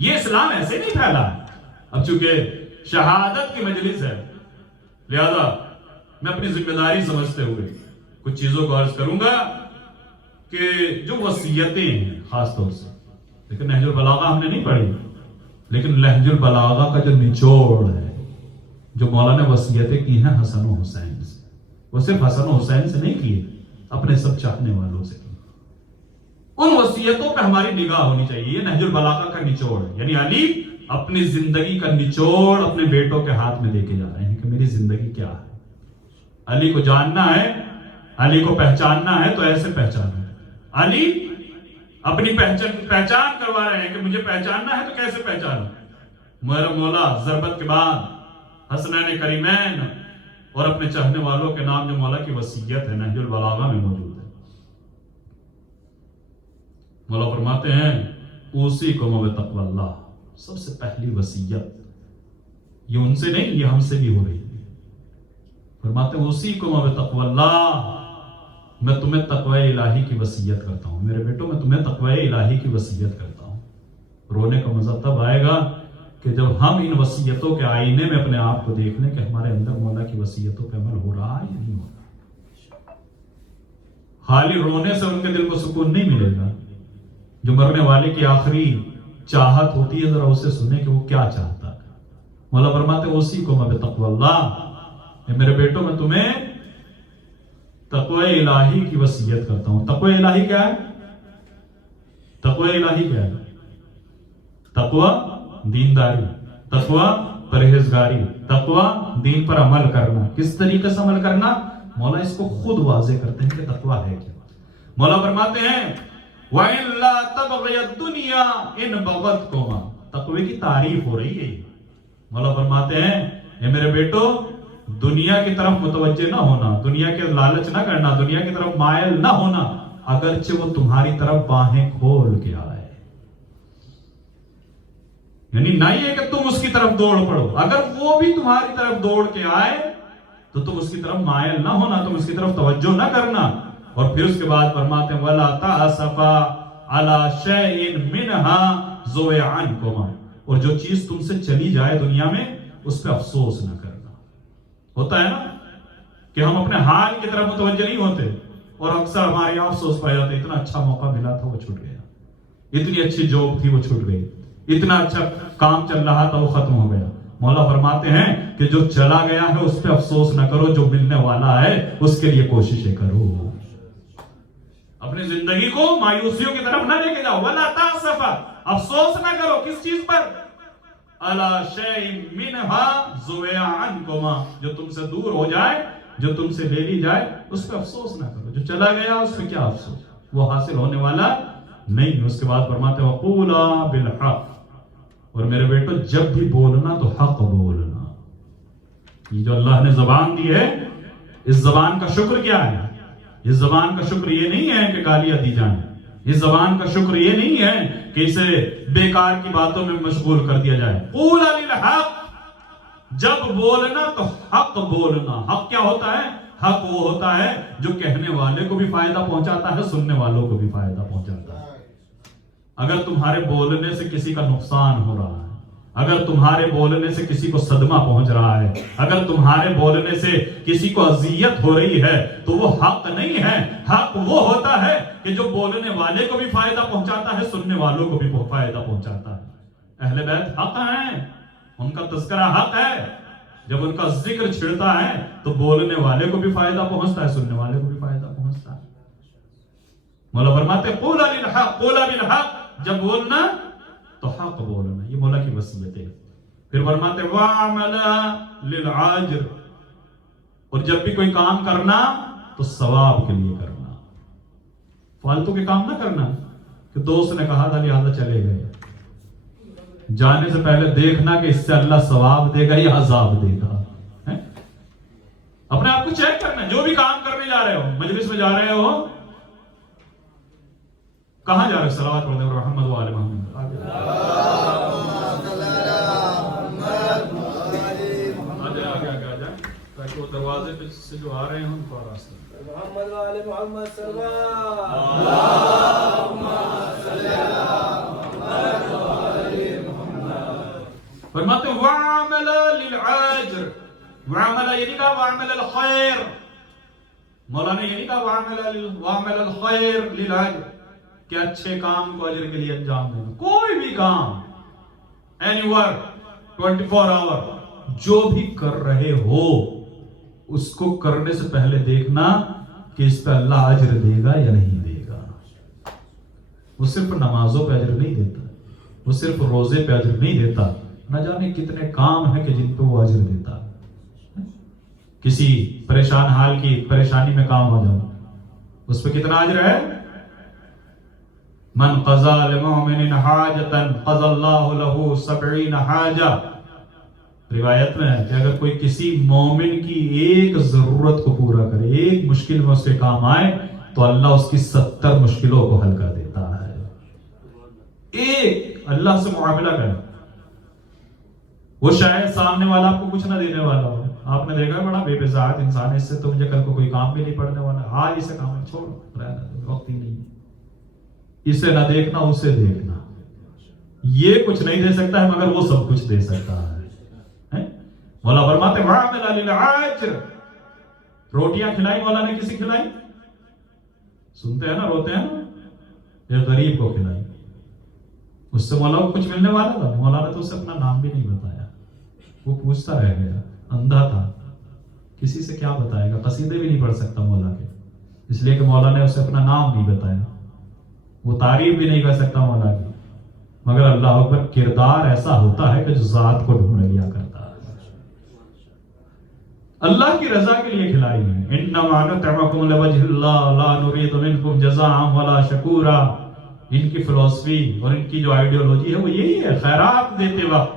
ये इस्लाम ऐसे नहीं फैला। अब चूंकि शहादत की मजलिस है, लिहाजा मैं अपनी जिम्मेदारी समझते हुए कुछ चीजों को अर्ज करूंगा कि जो वसीयतें हैं खासतौर से, लेकिन नहजुल बलागा हमने नहीं पढ़ी, लेकिन लहजुल बलागा का जो निचोड़ है, जो मौला ने वसीयतें की हैं हसन और हुसैन से, वो सिर्फ हसन और हुसैन से नहीं किए, अपने सब चाहने वालों से की। उन वसीयतों पे हमारी निगाह होनी चाहिए। ये नहजुल बलागा का निचोड़ है। यानी अली अपनी जिंदगी का निचोड़ अपने बेटों के हाथ में देके जा रहे हैं कि मेरी जिंदगी क्या है। अली को जानना है, अली को पहचानना है तो ऐसे पहचानना है। अली अपनी पहचान करवा रहे हैं कि मुझे पहचानना है तो कैसे पहचानूं। मेरा मौला ज़रबत के बाद हसनैन करीमैन और अपने चाहने वालों के नाम जो मौला की वसीयत है नहजुल बलागा में मौजूद है। मौला फरमाते हैं उसी को मब तक़वल्लाह, सबसे पहली वसीयत ये उनसे नहीं, ये हमसे भी हो रही है। फरमाते हैं उसी को मब तक़वल्लाह, मैं तुम्हें तक़वा इलाही की वसीयत करता हूं। मेरे बेटो मैं तुम्हें तक़वा इलाही की वसीयत करता हूं। रोने का मजा तब आएगा कि जब हम इन वसीयतों के आईने में अपने आप को देख लें कि हमारे अंदर मौला की वसीयतों पे अमल हो रहा है या नहीं हो रहा। खाली रोने से उनके दिल को सुकून नहीं मिलेगा। जो मरने वाले की आखिरी चाहत होती है, जरा उसे सुने कि वो क्या चाहता है। मौला फरमाते उसी को मैं तक़वल्लाह, मेरे बेटो मैं तुम्हें तक़वा इलाही की वसीयत करता हूं। तक़वा इलाही क्या है? तक़वा इलाही क्या है? तक़वा दीनदारी, तक़वा परहेजगारी, तक़वा दीन पर अमल करना। किस तरीके से अमल करना? मौला इसको खुद वाज़े करते हैं कि तक़वा है क्या। मौला फरमाते हैं वइल्ला तबग़िय दुनिया इन बग़तकुमा, तक़वे की तारीफ हो रही है। मौला फरमाते हैं ये मेरे बेटो दुनिया की तरफ मुतवज्जे ना होना, दुनिया के लालच ना करना, दुनिया की तरफ मायल ना होना, अगरचे वो तुम्हारी तरफ बाहें खोल के आए। यानी नहीं है कि तुम उसकी तरफ दौड़ पड़ो, अगर वो भी तुम्हारी तरफ दौड़ के आए तो तुम उसकी तरफ मायल ना होना, तुम उसकी तरफ तवज्जो ना करना। और फिर उसके बाद फरमाते हैं वला तासफा अला शैइन मिनहा ज़ुयअनकुमा, और जो चीज तुमसे चली जाए दुनिया में उस पर अफसोस ना करना। होता है ना कि हम अपने हाल की तरफ मुतवज्जे नहीं होते और अक्सर हमारे यहाँ अफसोस पाया जाता है इतना अच्छा मौका मिला था वो छूट गया, इतनी अच्छी जॉब थी वो छूट गई, इतना अच्छा काम चल रहा था वो खत्म हो गया। मौला फरमाते हैं कि जो चला गया है उस पर अफसोस ना करो, जो मिलने वाला है उसके लिए कोशिशें करो। अपनी जिंदगी को मायूसियों की तरफ ना लेके जाओ। वला तासफा, अफसोस ना करो किस चीज पर? अला शैइन मिनहा ज़ुयअनकुमा, जो तुमसे दूर हो जाए, जो तुमसे ले ली जाए उस पर अफसोस ना करो। जो चला गया उस पर क्या अफसोस, वो हासिल होने वाला नहीं। उसके बाद फरमाते हैं वक़ूला बिल हक़, और मेरे बेटो जब भी बोलना तो हक बोलना। ये जो अल्लाह ने जबान दी है, इस जबान का शुक्र क्या है? इस जबान का शुक्र ये नहीं है कि गालियां दी जाएं, इस जबान का शुक्र ये नहीं है कि इसे बेकार की बातों में मशगूल कर दिया जाए। क़ूल लिल हक़, जब बोलना तो हक बोलना। हक क्या होता है? हक वो होता है जो कहने वाले को भी फायदा पहुंचाता है, सुनने वालों को भी फायदा पहुंचाता है। अगर तुम्हारे बोलने से किसी का नुकसान हो रहा है, اگر تمہارے بولنے سے کسی کو صدمہ پہنچ رہا ہے، اگر تمہارے بولنے سے کسی کو اذیت ہو رہی ہے تو وہ حق نہیں ہے. حق وہ ہوتا ہے کہ جو بولنے والے کو بھی فائدہ پہنچاتا ہے، سننے والوں کو بھی فائدہ پہنچاتا ہے. اہل بیت حق ہیں، ان کا تذکرہ حق ہے. جب ان کا ذکر چھڑتا ہے تو بولنے والے کو بھی فائدہ پہنچتا ہے، سننے والے کو بھی فائدہ پہنچتا ہے. مولا فرماتے قولا للحق، قولا بالحق، جب بولنا تو حق بولنا. یہ مولا کی وصیت ہے. پھر فرماتے وَعَمَلَ لِلْعَاجِرِ، اور جب بھی کوئی کام کرنا تو ثواب کے لیے کرنا، فالتو کے کام نہ کرنا کہ دوست نے کہا تھا لہذا چلے گئے. جانے سے پہلے دیکھنا کہ اس سے اللہ ثواب دے گا یا عذاب دے گا. اپنے آپ کو چیک کرنا. جو بھی کام کرنے جا رہے ہو، مجلس میں جا رہے ہو، کہاں جا رہے ہو؟ صلوات پڑھنے پر محمد و آل محمد. تاکہ وہ دروازے پہ سے جو آ رہے ہیں ان کو راستہ محمد و آل محمد صلی فرماتے وَعَمَلَ لِلْعَاجِرِ، وَعَمَلَ یہ نہیں کہا وَعَمَلَ الْخَيْرِ. مولانا یہ نہیں کہا وَعَمَلَ الْخَيْرِ لِلْعَاجِرِ کہ اچھے کام کو اجر کے لیے انجام دینا. کوئی بھی کام، اینی ورک، 24 آور، جو بھی کر رہے ہو اس کو کرنے سے پہلے دیکھنا کہ اس پہ اللہ اجر دے گا یا نہیں دے گا. وہ صرف نمازوں پہ اجر نہیں دیتا، وہ صرف روزے پہ اجر نہیں دیتا. نہ جانے کتنے کام ہیں کہ جن پہ وہ اجر دیتا. کسی پریشان حال کی پریشانی میں کام ہو جانا، اس پہ کتنا اجر ہے؟ من قضا لمؤمن حاجتا قضى الله له 70 حاجہ. روایت میں ہے کہ اگر کوئی کسی مومن کی ایک ضرورت کو پورا کرے، ایک مشکل میں اس کے کام آئے، تو اللہ اس کی 70 مشکلوں کو حل کر دیتا ہے. ایک اللہ سے معاملہ کرے. وہ شاید سامنے والا آپ کو کچھ نہ دینے والا ہو. آپ نے دیکھا بڑا بے بزاعت انسان، اس سے تو مجھے کل کو کوئی کام بھی نہیں پڑنے والا. ہاں اسے کام ہے، چھوڑ رہنا، وقت ہی نہیں. اسے نہ دیکھنا، اسے دیکھنا. یہ کچھ نہیں دے سکتا ہے مگر وہ سب کچھ دے سکتا ہے. مولا فرماتے وَعَمَلَ لِلْعَاجِرِ، روٹیاں کھلائی مولا نے کسی کھلائی؟ سنتے ہیں نا، روتے ہیں نا. ایک غریب کو کھلائی، اس سے مولا کو کچھ ملنے والا تھا؟ مولا نے تو اسے اپنا نام بھی نہیں بتایا. وہ پوچھتا رہ گیا، اندھا تھا، کسی سے کیا بتائے گا؟ قصیدے بھی نہیں پڑھ سکتا مولا کے، اس لیے کہ مولا نے اسے اپنا نام نہیں بتایا. وہ تعریف بھی نہیں کر سکتا مولا کی. مگر اللہ اکبر، کردار ایسا ہوتا ہے کہ جو ذات کو ڈھونڈ لیا کرتا ہے. اللہ کی رضا کے لیے کھلائی ہے. انما نطعمکم لوجہ اللہ لا نرید منکم جزاء ولا شکورا. ان کی فلسفی اور ان کی جو آئیڈیالوجی ہے وہ یہی ہے. خیرات دیتے وقت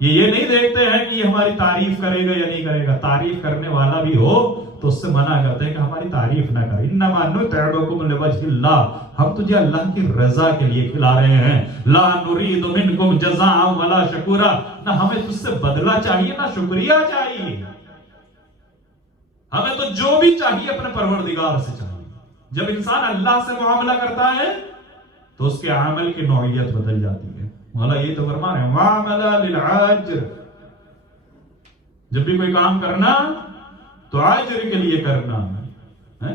یہ نہیں دیکھتے ہیں کہ یہ ہماری تعریف کرے گا یا نہیں کرے گا. تعریف کرنے والا بھی ہو تو اس سے منع کرتے ہیں کہ ہماری تعریف نہ کرے. انما نطعمکم لوجہ اللہ، ہم تجھے اللہ کی رضا کے لیے کھلا رہے ہیں. لا نرید منکم جزاء ولا شکورا، نہ ہمیں تجھ سے بدلہ چاہیے نہ شکریہ چاہیے. ہمیں تو جو بھی چاہیے اپنے پروردگار سے چاہیے. جب انسان اللہ سے معاملہ کرتا ہے تو اس کے عمل کی نوعیت بدل جاتی ہے. مولا یہ تو فرما رہے ہیں وَعَمَلَ لِلْعَاجِرِ، جب بھی کوئی کام کرنا تو عاجر کے لیے کرنا ہے.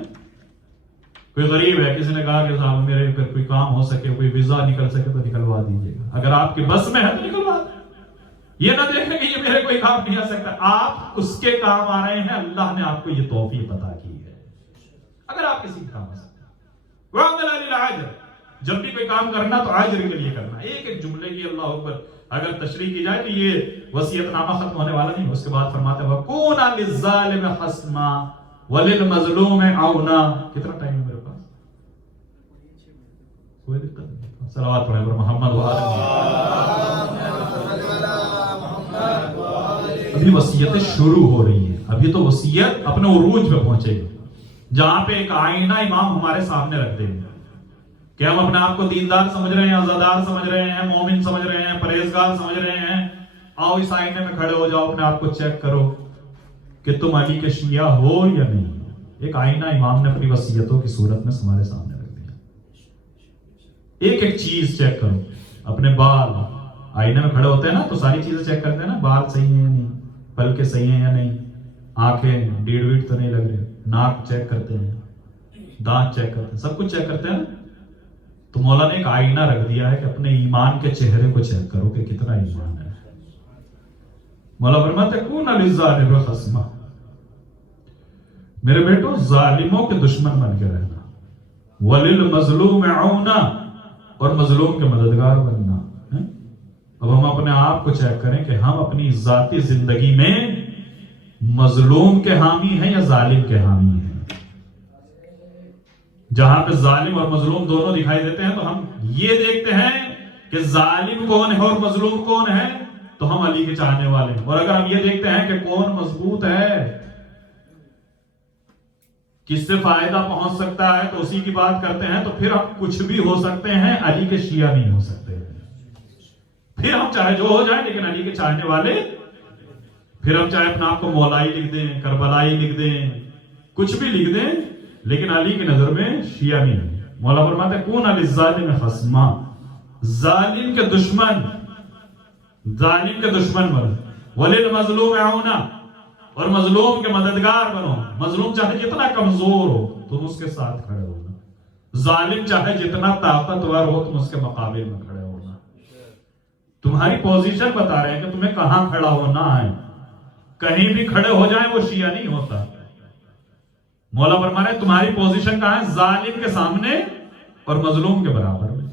کوئی غریب ہے، کسی نے کہا کہ صاحب میرے اگر کوئی کام ہو سکے، کوئی ویزا نکل سکے تو نکلوا دیجیے گا. اگر آپ کے بس میں ہے تو نکلوا دیں. یہ نہ دیکھیں کہ یہ میرے کوئی کام نہیں آ سکتا. آپ اس کے کام آ رہے ہیں، اللہ نے آپ کو یہ توفیق عطا کی ہے. اگر آپ کسی کا کام آ سکتا ہے وَعَمَلَ لِلْعَاجِرِ، جب بھی کوئی کام کرنا تو عاجر کے لیے کرنا. ایک ایک جملے کی اللہ اوپر اگر تشریح کی جائے تو یہ وصیت نامہ ختم ہونے والا نہیں. اس کے بعد فرماتے ہیں وَكُونَ لِلظَّالِمِ حَسْمًا وَلِلْمَظْلُومِ عَوْنًا. کتنا ٹائم ہے میرے پاس؟ کوئی دقت نہیں. صلوات پڑھیں پر محمد و آل محمد. ابھی وصیتیں شروع ہو رہی ہیں. ابھی تو وصیت اپنے عروج پہ پہنچے گی، جہاں پہ ایک آئینہ امام ہمارے سامنے رکھ دیں گے کہ ہم اپنے آپ کو دیندار سمجھ رہے ہیں، عزادار سمجھ رہے ہیں، مومن سمجھ رہے ہیں، پرہیزگار سمجھ رہے ہیں. آؤ اس آئینے میں کھڑے ہو جاؤ، اپنے آپ کو چیک کرو کہ تم علی کے شیعہ ہو یا نہیں. ایک آئینہ امام نے اپنی وصیتوں کی صورت میں ہمارے سامنے رکھ دیا. ایک ایک چیز چیک کرو، اپنے بال، آئینے میں کھڑے ہوتے ہیں نا تو ساری چیزیں چیک کرتے ہیں نا, بال صحیح ہیں یا نہیں, پلکیں صحیح ہیں یا نہیں, آنکھیں ڈیڑھ ویڑھ تو نہیں لگ رہے, ناک چیک کرتے ہیں, دانت چیک کرتے ہیں, سب کچھ چیک کرتے ہیں نا. تو مولا نے ایک آئینہ رکھ دیا ہے کہ اپنے ایمان کے چہرے کو چیک کرو کہ کتنا ایمان ہے. مولا فرماتے کون للظالم خصما, میرے بیٹو ظالموں کے دشمن بن کے رہنا, وللمظلوم عونا, اور مظلوم کے مددگار بننا. اب ہم اپنے آپ کو چیک کریں کہ ہم اپنی ذاتی زندگی میں مظلوم کے حامی ہیں یا ظالم کے حامی ہیں. جہاں پہ ظالم اور مظلوم دونوں دکھائی دیتے ہیں تو ہم یہ دیکھتے ہیں کہ ظالم کون ہے اور مظلوم کون ہے, تو ہم علی کے چاہنے والے ہیں. اور اگر ہم یہ دیکھتے ہیں کہ کون مضبوط ہے, کس سے فائدہ پہنچ سکتا ہے, تو اسی کی بات کرتے ہیں, تو پھر ہم کچھ بھی ہو سکتے ہیں, علی کے شیعہ نہیں ہو سکتے. پھر ہم چاہے جو ہو جائیں لیکن علی کے چاہنے والے, پھر ہم چاہے اپنا آپ کو مولائی لکھ دیں, کربلائی لکھ دیں, کچھ بھی لکھ دیں, لیکن علی کی نظر میں شیعہ نہیں ہے. مولا فرماتے ہیں کون للظالم خصما, ظالم کے دشمن, ظالم کے دشمن بنو, وللمظلوم عونا, اور مظلوم کے مددگار بنو. مظلوم چاہے جتنا کمزور ہو تم اس کے ساتھ کھڑے ہونا, ظالم چاہے جتنا طاقتور ہو تم اس کے مقابل میں کھڑے ہونا. تمہاری پوزیشن بتا رہے ہیں کہ تمہیں کہاں کھڑا ہونا ہے, کہیں بھی کھڑے ہو جائیں وہ شیعہ نہیں ہوتا. مولا فرما رہے ہیں تمہاری پوزیشن کہاں ہے, ظالم کے سامنے اور مظلوم کے برابر میں,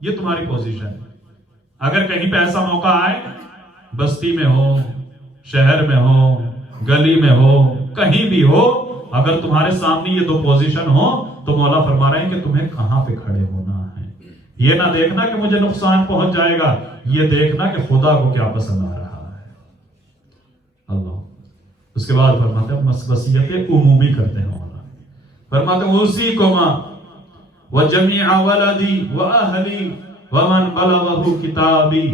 یہ تمہاری پوزیشن ہے. اگر کہیں پہ ایسا موقع آئے, بستی میں ہو, شہر میں ہو, گلی میں ہو, کہیں بھی ہو, اگر تمہارے سامنے یہ دو پوزیشن ہو تو مولا فرما رہے ہیں کہ تمہیں کہاں پہ کھڑے ہونا ہے. یہ نہ دیکھنا کہ مجھے نقصان پہنچ جائے گا, یہ دیکھنا کہ خدا کو کیا پسند آ رہا ہے. اللہ. اس کے بعد فرماتے ہیں وصیت عمومی کرتے ہیں. مولا فرماتے ہیں اوصیکما وجمیع ولدی واہلی ومن بلغہ کتابی,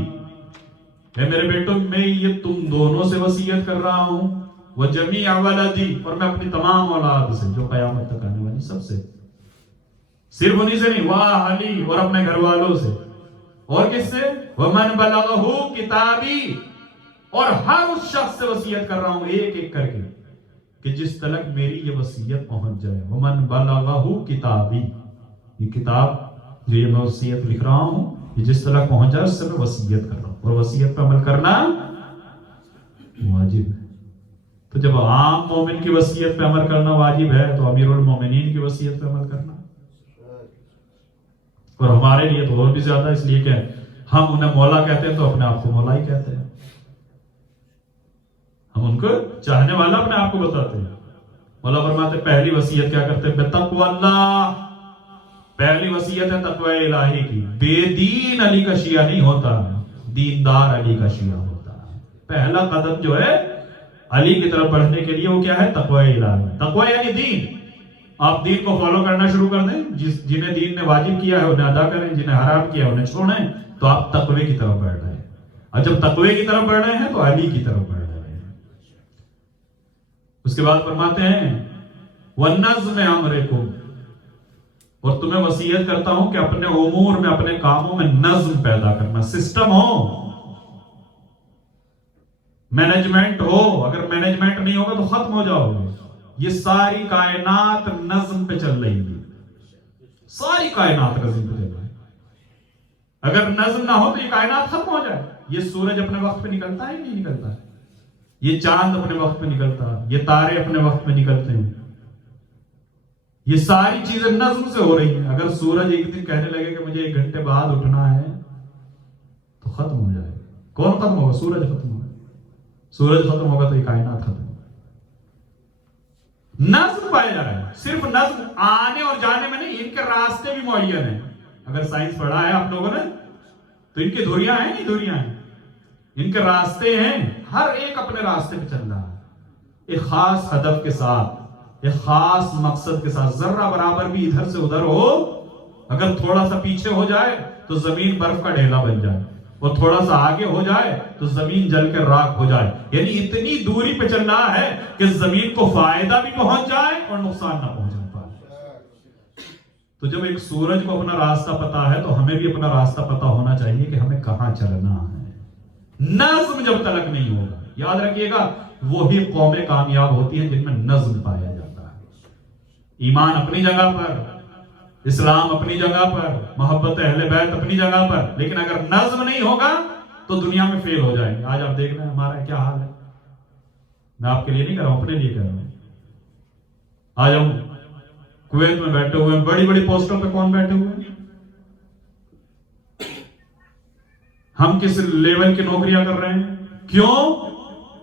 اے میرے بیٹوں میں یہ تم دونوں سے وصیت کر رہا ہوں, وجمیع ولدی, اور میں اپنی تمام اولاد سے جو قیامت تک آنے والی سب سے, صرف انہی سے نہیں, واہلی, اور اپنے گھر والوں سے, اور کس سے, ومن بلغہ کتابی, اور ہر اس شخص سے وصیت کر رہا ہوں ایک ایک کر کے کہ جس تلک میری یہ وصیت پہنچ جائے. ومن بلغہ کتابی, یہ کتاب جو یہ میں وصیت لکھ رہا ہوں یہ جس تلک پہنچ جائے اس سے میں وصیت کر رہا ہوں, اور وصیت پہ عمل کرنا واجب ہے. تو جب عام مومن کی وصیت پہ عمل کرنا واجب ہے تو امیر المومنین کی وصیت پہ عمل کرنا, اور ہمارے لیے تو اور بھی زیادہ, اس لیے کہ ہم انہیں مولا کہتے ہیں تو اپنے آپ کو مولا ہی کہتے ہیں, ہم ان کو چاہنے والا اپنے آپ کو بتاتے ہیں. مولا فرماتے پہلی وصیت کیا کرتے ہیں, بتقوی اللہ, پہلی وصیت ہے تقوی الہی کی. بے دین علی کا شیعہ نہیں ہوتا, دیندار علی کا شیعہ ہوتا ہے. پہلا قدم جو ہے علی کی طرف بڑھنے کے لیے وہ کیا ہے, تقوی الہی. تقوی یعنی دین, آپ دین کو فالو کرنا شروع کر دیں, جنہیں دین نے واجب کیا ہے انہیں ادا کریں, جنہیں حرام کیا ہے انہیں چھوڑیں, تو آپ تقوی کی طرف بڑھ رہے ہیں. اور جب تقوی کی طرف بڑھ رہے ہیں تو علی کی طرف بڑھ رہے ہیں. اس کے بعد فرماتے ہیں وَالنَّظْمِ أَمْرِكُمْ, اور تمہیں وصیت کرتا ہوں کہ اپنے امور میں, اپنے کاموں میں نظم پیدا کرنا, سسٹم ہو, مینجمنٹ ہو. اگر مینجمنٹ نہیں ہوگا تو ختم ہو جاؤ گے. یہ ساری کائنات نظم پہ چل رہی ہے, ساری کائنات نظم پہ چل رہی ہے. اگر نظم نہ ہو تو یہ کائنات ختم ہو جائے. یہ سورج اپنے وقت پہ نکلتا ہے نہیں نکلتا ہے, یہ چاند اپنے وقت پہ نکلتا ہے, یہ تارے اپنے وقت پہ نکلتے ہیں, یہ ساری چیزیں نظم سے ہو رہی ہیں. اگر سورج ایک دن کہنے لگے کہ مجھے 1 گھنٹے بعد اٹھنا ہے تو ختم ہو جائے گا. کون ختم ہوگا؟ سورج ختم ہوگا. سورج ختم ہوگا تو یہ کائنات ختم ہوگا. نظم پائے جا رہا ہے. صرف نظم آنے اور جانے میں نہیں, ان کے راستے بھی معین ہیں. اگر سائنس پڑھا ہے آپ لوگوں نے تو ان کی دھوریاں ہیں, نہیں دھوریاں ہیں, ان کے راستے ہیں. ہر ایک اپنے راستے پہ چل رہا ہے, ایک خاص ہدف کے ساتھ, ایک خاص مقصد کے ساتھ. ذرہ برابر بھی ادھر سے ادھر ہو, اگر تھوڑا سا پیچھے ہو جائے تو زمین برف کا ڈھیلا بن جائے, اور تھوڑا سا آگے ہو جائے تو زمین جل کے راکھ ہو جائے. یعنی اتنی دوری پہ چل رہا ہے کہ زمین کو فائدہ بھی پہنچ جائے اور نقصان نہ پہنچ پائے. تو جب ایک سورج کو اپنا راستہ پتا ہے تو ہمیں بھی اپنا راستہ پتا ہونا چاہیے کہ ہمیں کہاں چلنا ہے. नज्म जब तक नहीं होगा, याद रखिएगा, वही कौमें कामयाब होती हैं जिनमें नज्म पाया जाता है। ईमान अपनी जगह पर, इस्लाम अपनी जगह पर, मोहब्बत अहले बैत अपनी जगह पर, लेकिन अगर नज्म नहीं होगा तो दुनिया में फेल हो जाएंगे। आज आप देख रहे हैं हमारा क्या हाल है। मैं आपके लिए नहीं कह रहा हूं, अपने लिए कह रहा हूं। आज हम कुवैत में बैठे हुए हैं, बड़ी बड़ी पोस्टों पे कौन बैठे हुए हैं? हम किस लेवल की नौकरियां कर रहे हैं? क्यों?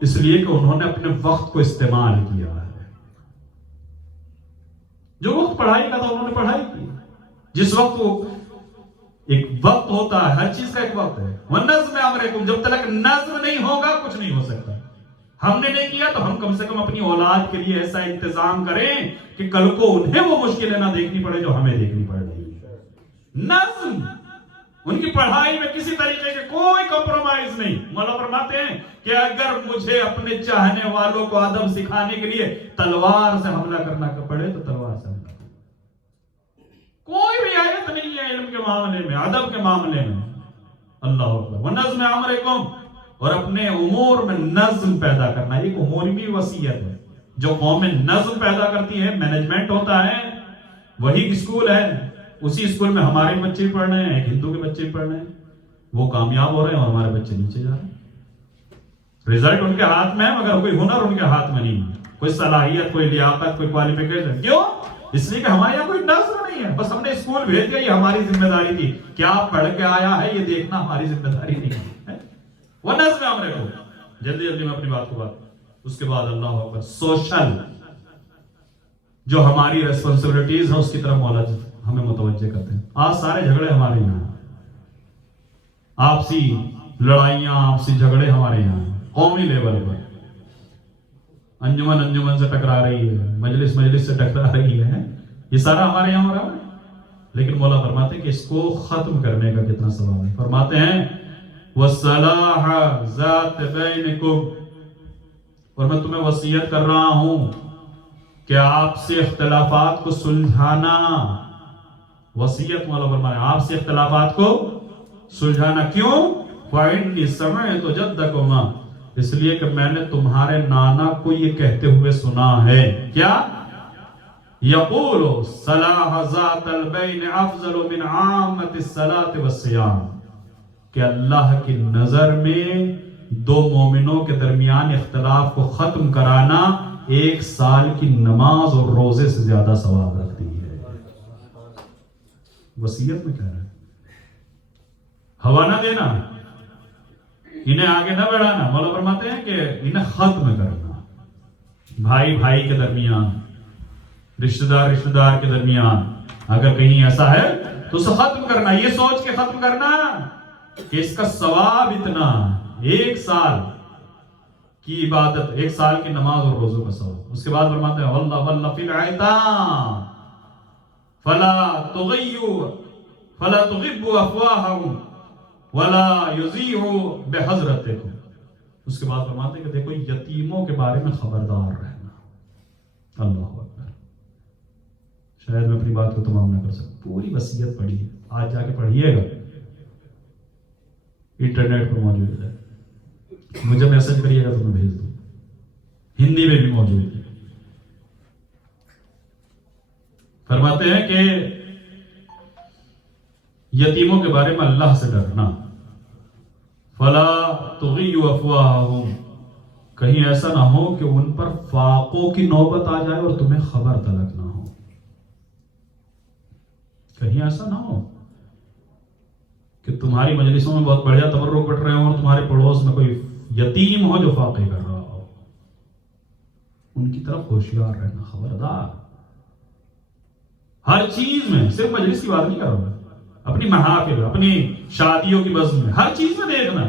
इसलिए कि उन्होंने अपने वक्त को इस्तेमाल किया है। जो वक्त पढ़ाई का था उन्होंने पढ़ाई की। जिस वक्त वो एक वक्त होता है, हर चीज का एक वक्त है। वन्नज़्म अमरकुम, जब तक नज्म नहीं होगा कुछ नहीं हो सकता। हमने नहीं किया तो हम कम से कम अपनी औलाद के लिए ऐसा इंतजाम करें कि कल को उन्हें वो मुश्किलें ना देखनी पड़े जो हमें देखनी पड़ रही है। नज्म, उनकी पढ़ाई में किसी तरीके के कोई कॉम्प्रोमाइज नहीं। मौला फरमाते हैं कि अगर मुझे अपने चाहने वालों को अदब सिखाने के लिए तलवार से हमला करना पड़े तो तलवार से हमला। कोई भी आयत नहीं है इल्म के मामले में, अदब के मामले में। अल्लाह अकबर। वन्नज़्म अमरकुम, और अपने उमूर में नज्म पैदा करना, एक उमूरी वसीयत है। जो कौम में नज्म पैदा करती है, मैनेजमेंट होता है, वही स्कूल है। उसी स्कूल में हमारे बच्चे पढ़ रहे हैं, एक हिंदू के बच्चे पढ़ रहे हैं, वो कामयाब हो रहे हैं और हमारे बच्चे नीचे जा रहे हैं। रिजल्ट उनके हाथ में है मगर कोई हुनर उनके हाथ में नहीं है, कोई सलाहियत, कोई लियाकत, कोई क्वालिफिकेशन। क्यों? इसलिए कि हमारे यहाँ कोई नज्म नहीं है। बस हमने स्कूल भेज दिया, ये हमारी जिम्मेदारी थी। क्या पढ़ के आया है ये देखना हमारी जिम्मेदारी नहीं है। वो नज्म हमने को जल्दी जल्दी में अपनी बात को बात। उसके बाद अल्लाह अकबर, सोशल जो हमारी रेस्पॉन्सिबिलिटीज है उसकी तरफ मौला हमें मुतवज्जे करते हैं। आज सारे झगड़े हमारे यहाँ, आपसी लड़ाइयां, आपसी झगड़े हमारे यहाँ कौमी लेवल पर। अंजुमन अंजुमन से टकरा रही है, मजलिस मजलिस से टकरा रही है, ये सारा हमारे यहाँ हो रहा है। लेकिन मौला फरमाते हैं कि इसको खत्म करने का कितना सवाल है। फरमाते हैं वसलाह ज़ात बैनकुम, और मैं तुम्हें वसीयत कर रहा हूं कि आपसे इख्तिलाफात को सुलझाना। वसीयत मौला फरमाए आपसे इख्तिलाफात को सुलझाना। क्यों? फ़इन्नी समिअतु जद्दकुमा, इसलिए कि मैंने तुम्हारे नाना को ये कहते हुए सुना है। क्या? यक़ूलु सलाह ज़ातल बैन अफ़ज़लु मिन आम्मतिस सलाति वस्सियाम, कि अल्लाह की नजर में दो मोमिनों के दरमियान इख्तिलाफ को खत्म कराना एक साल की नमाज और रोजे से ज्यादा सवाब रखती है। वसीयत में कह रहा है, हवा ना देना, इन्हें आगे ना बढ़ाना। मौला फरमाते हैं कि इन्हें खत्म करना। भाई भाई के दरमियान, रिश्तेदार रिश्तेदार के दरमियान अगर कहीं ऐसा है तो उसे खत्म करना। ये सोच के खत्म करना कि इसका सवाब इतना, एक साल की इबादत, एक साल की नमाज और रोजों का सवाब। उसके बाद फरमाते हैं वल्ला वल्ला फिल आयताम फला तुगिब्बु अफवाहहुम वला युज़ीउ बिहज़रतिकुम। उसके बाद फरमाते हैं कि देखो यतीमों के बारे में खबरदार रहना। अल्लाह अकबर। शायद मैं अपनी बात को तमाम ना कर सकूं, पूरी वसीयत पढ़ी है, आज जाके पढ़िएगा, इंटरनेट पर मौजूद है। मुझे मैसेज करिएगा तो मैं भेज दूं, हिंदी में भी मौजूद है। फरमाते हैं कि यतीमों के बारे में अल्लाह से डरना। फला तुग़िय्यु अफ़वाहहुम, कहीं ऐसा ना हो कि उन पर फाकों की नौबत आ जाए और तुम्हें खबर तलक ना हो। कहीं ऐसा ना हो कि तुम्हारी मजलिसों में बहुत बढ़िया तबर्रुक बैठ रहे हो और तुम्हारे पड़ोस में कोई यतीम हो जो फाके कर रहा हो। उनकी तरफ होशियार रहना, खबरदार। हर चीज में, सिर्फ मजलिस की बात नहीं कर रहा हूं, अपनी महफिल, अपनी शादियों की बज़्म में, हर चीज में देखना।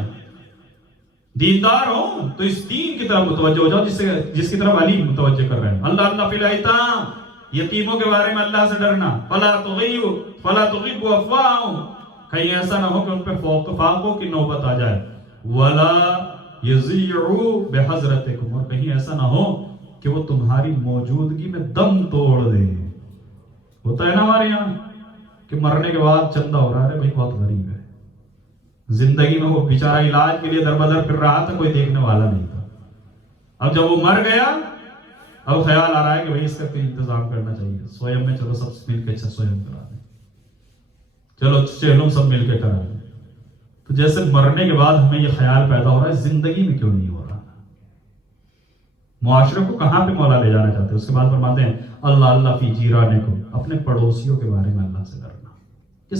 दीनदार हो तो इस दीन की तरफ मुतवज्जो हो जाओ जिसकी तरफ अली मुतवज्जो कर रहे हैं। अल्लाह अल्लाह फिल अयताम, यतीमों के बारे में अल्लाह से डरना। फला तुग़िब्बु अफ़वाहहुम, कहीं ऐसा ना हो कि उन पे फाकों की नौबत आ जाए। वला युज़ीउ बिहज़रतिकुम, और कहीं ऐसा ना हो कि वो तुम्हारी मौजूदगी में दम तोड़ दे। होता है ना हमारे यहाँ कि मरने के बाद चंदा हो रहा है, भाई बहुत गरीब है, जिंदगी में वो बेचारा इलाज के लिए दर बदर फिर रहा था, कोई देखने वाला नहीं था। अब जब वो मर गया, अब ख्याल आ रहा है कि भाई इसका कोई इंतजाम करना चाहिए, स्वयं में चलो सब मिलकर स्वयं करा दें, चलो चलो सब मिलकर करा दें। तो जैसे मरने के बाद हमें ये ख्याल पैदा हो रहा है, जिंदगी में क्यों नहीं हो रहा? मुआशरे को कहां पे मौला ले जाना चाहते हैं? उसके बाद फरमाते हैं अल्लाह अल्लाह फी जीराने को, अपने पड़ोसियों के बारे में अल्लाह से डरना। कि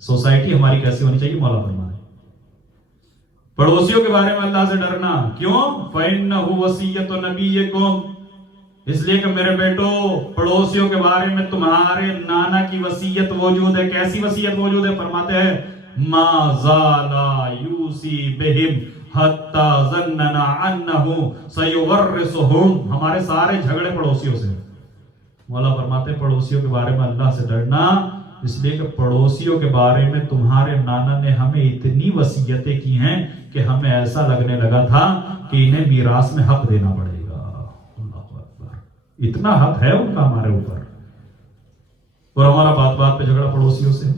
सोसाइटी हमारी कैसी होनी चाहिए? मौला फरमाए पड़ोसियों के बारे में अल्लाह से डरना। क्यों? फइन्नहु वसीयतु नबिय्यकुम, इसलिए कि मेरे बेटो पड़ोसियों के बारे में तुम्हारे नाना की वसीयत मौजूद है। कैसी वसीयत मौजूद है? फरमाते हैं मा ज़ाला यूसी बिहिम हत्ता ज़न्नना अन्नहु सयुवर्रिसुहुम, हमारे सारे झगड़े पड़ोसियों से। मौला फरमाते हैं पड़ोसियों के बारे में अल्लाह से डरना, इसलिए कि पड़ोसियों के बारे में तुम्हारे नाना ने हमें इतनी वसीयतें की हैं कि हमें ऐसा लगने लगा था कि इन्हें मीरास में हक देना पड़ेगा। अल्लाहु अकबर, इतना हक है उनका हमारे ऊपर, और हमारा बात बात पे झगड़ा पड़ोसियों से।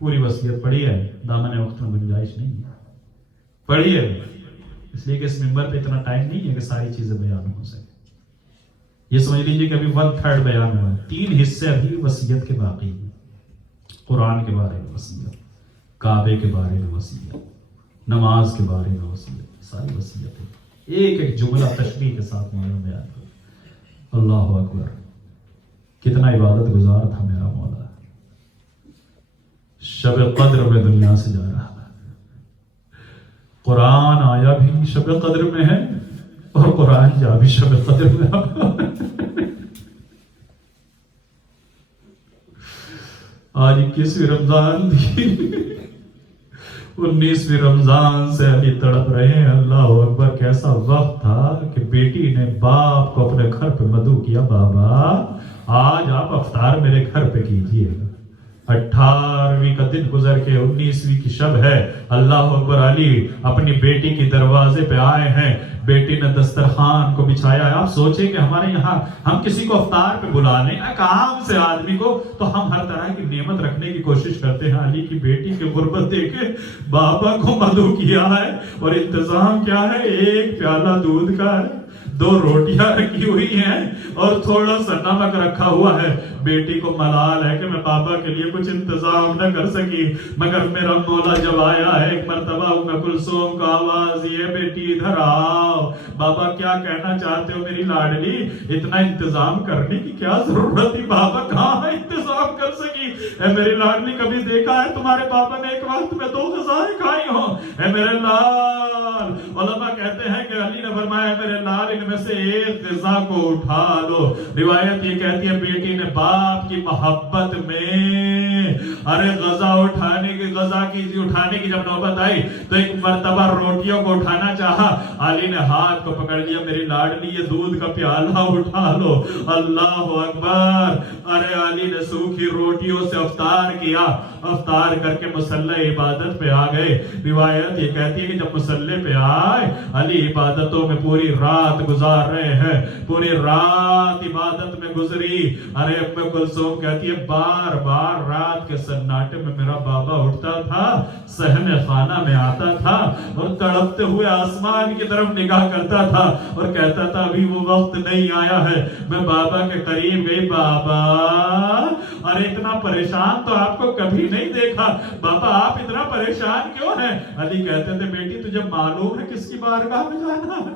पूरी वसीयत पड़ी है, दामन वक्त में गुंजाइश नहीं है, पड़ी है, इसलिए कि इस मिंबर पे इतना टाइम नहीं है कि सारी चीजें बयान हो सके। ये समझ लीजिए कि अभी 1/3 बयान हुआ, 3 हिस्से अभी वसीयत के बाकी हैं। कुरान के बारे में वसीयत, काबे के बारे में वसीयत, नमाज के बारे में वसीयत, सारी वसीयतें एक एक जुमला तशरीह के साथ मौला बयान कर। अल्लाह अकबर, कितना इबादत गुजार था मेरा मौला। शब कद्र में दुनिया से जा रहा है, कुरान आया भी शब कद्र में है और कुरान जा भी शब कद्र में। आज 21वीं रमजान थी, 19वीं रमजान से अभी तड़प रहे हैं। अल्लाह अकबर, कैसा वक्त था कि बेटी ने बाप को अपने घर पे मदऊ किया, बाबा आज आप अफ्तार मेरे घर पे कीजिएगा। 18वीं का दिन गुजर के 19वीं की शब है। अल्लाह अकबर, अली अपनी बेटी के दरवाजे पे आए हैं, बेटी ने दस्तरखान को बिछाया है। आप सोचे कि हमारे यहाँ हम किसी को अफ्तार पे बुला लें काम से आदमी को, तो हम हर तरह की नेमत रखने की कोशिश करते हैं। अली की बेटी की गुर्बत देखे बाबा को मदऊ किया है, और इंतजाम क्या है? एक प्याला दूध का है, 2 रोटियां रखी हुई हैं और थोड़ा सा नमक रखा हुआ है। बेटी को मलाल है कि मैं बाबा के लिए कुछ इंतजाम न कर सकी, मगर मेरा मौला जब आया है, एक मर्तबा उम्मे कुलसूम का आवाज, ये बेटी इधर आओ, बाबा क्या कहना चाहते हो मेरी लाडली? इतना इंतजाम करने की क्या जरूरत थी? बाबा कहाँ इंतजाम कर सकी? ए मेरी लाडली, कभी देखा है तुम्हारे बाबा ने एक वक्त में 2 ग़िज़ाएं खाई हो? ए मेरे लाल, उलमा कहते हैं कि अली ने फरमाया मेरे लाल इनमें से एक ग़िज़ा को उठा लो। रिवायत ये कहती है बेटी ने बाप की मोहब्बत में अरे ग़िज़ा उठाने की जब नौबत आई तो एक मर्तबा रोटियों को उठाना चाहा, अली ने हाथ को पकड़ लिया, मेरी लाडली ये दूध का प्याला उठा लो। अल्लाह अकबर, अरे अली ने सूखी रोटियों से अफ्तार किया, अफ्तार करके मुसल्ला इबादत पे आ गए। रिवायत ये कहती है कि जब मुसल्ले पे आए, अली इबादतों में पूरी रात गुजार रहे हैं, पूरी रात इबादत में गुजरी। अरे उम्मे कुलसूम कहती है बार बार रात के सन्नाटे में मेरा बाबा उठता था, सहने खाना में आता था और तड़पते हुए आसमान की तरफ निगाह करता था और कहता था अभी वो वक्त नहीं आया है। मैं बाबा के करीब गई, बाबा अरे इतना परेशान तो आपको कभी नहीं देखा, बाबा आप इतना परेशान क्यों हैं? अली कहते थे बेटी तुझे मालूम है किसकी बारगाह में जाना है?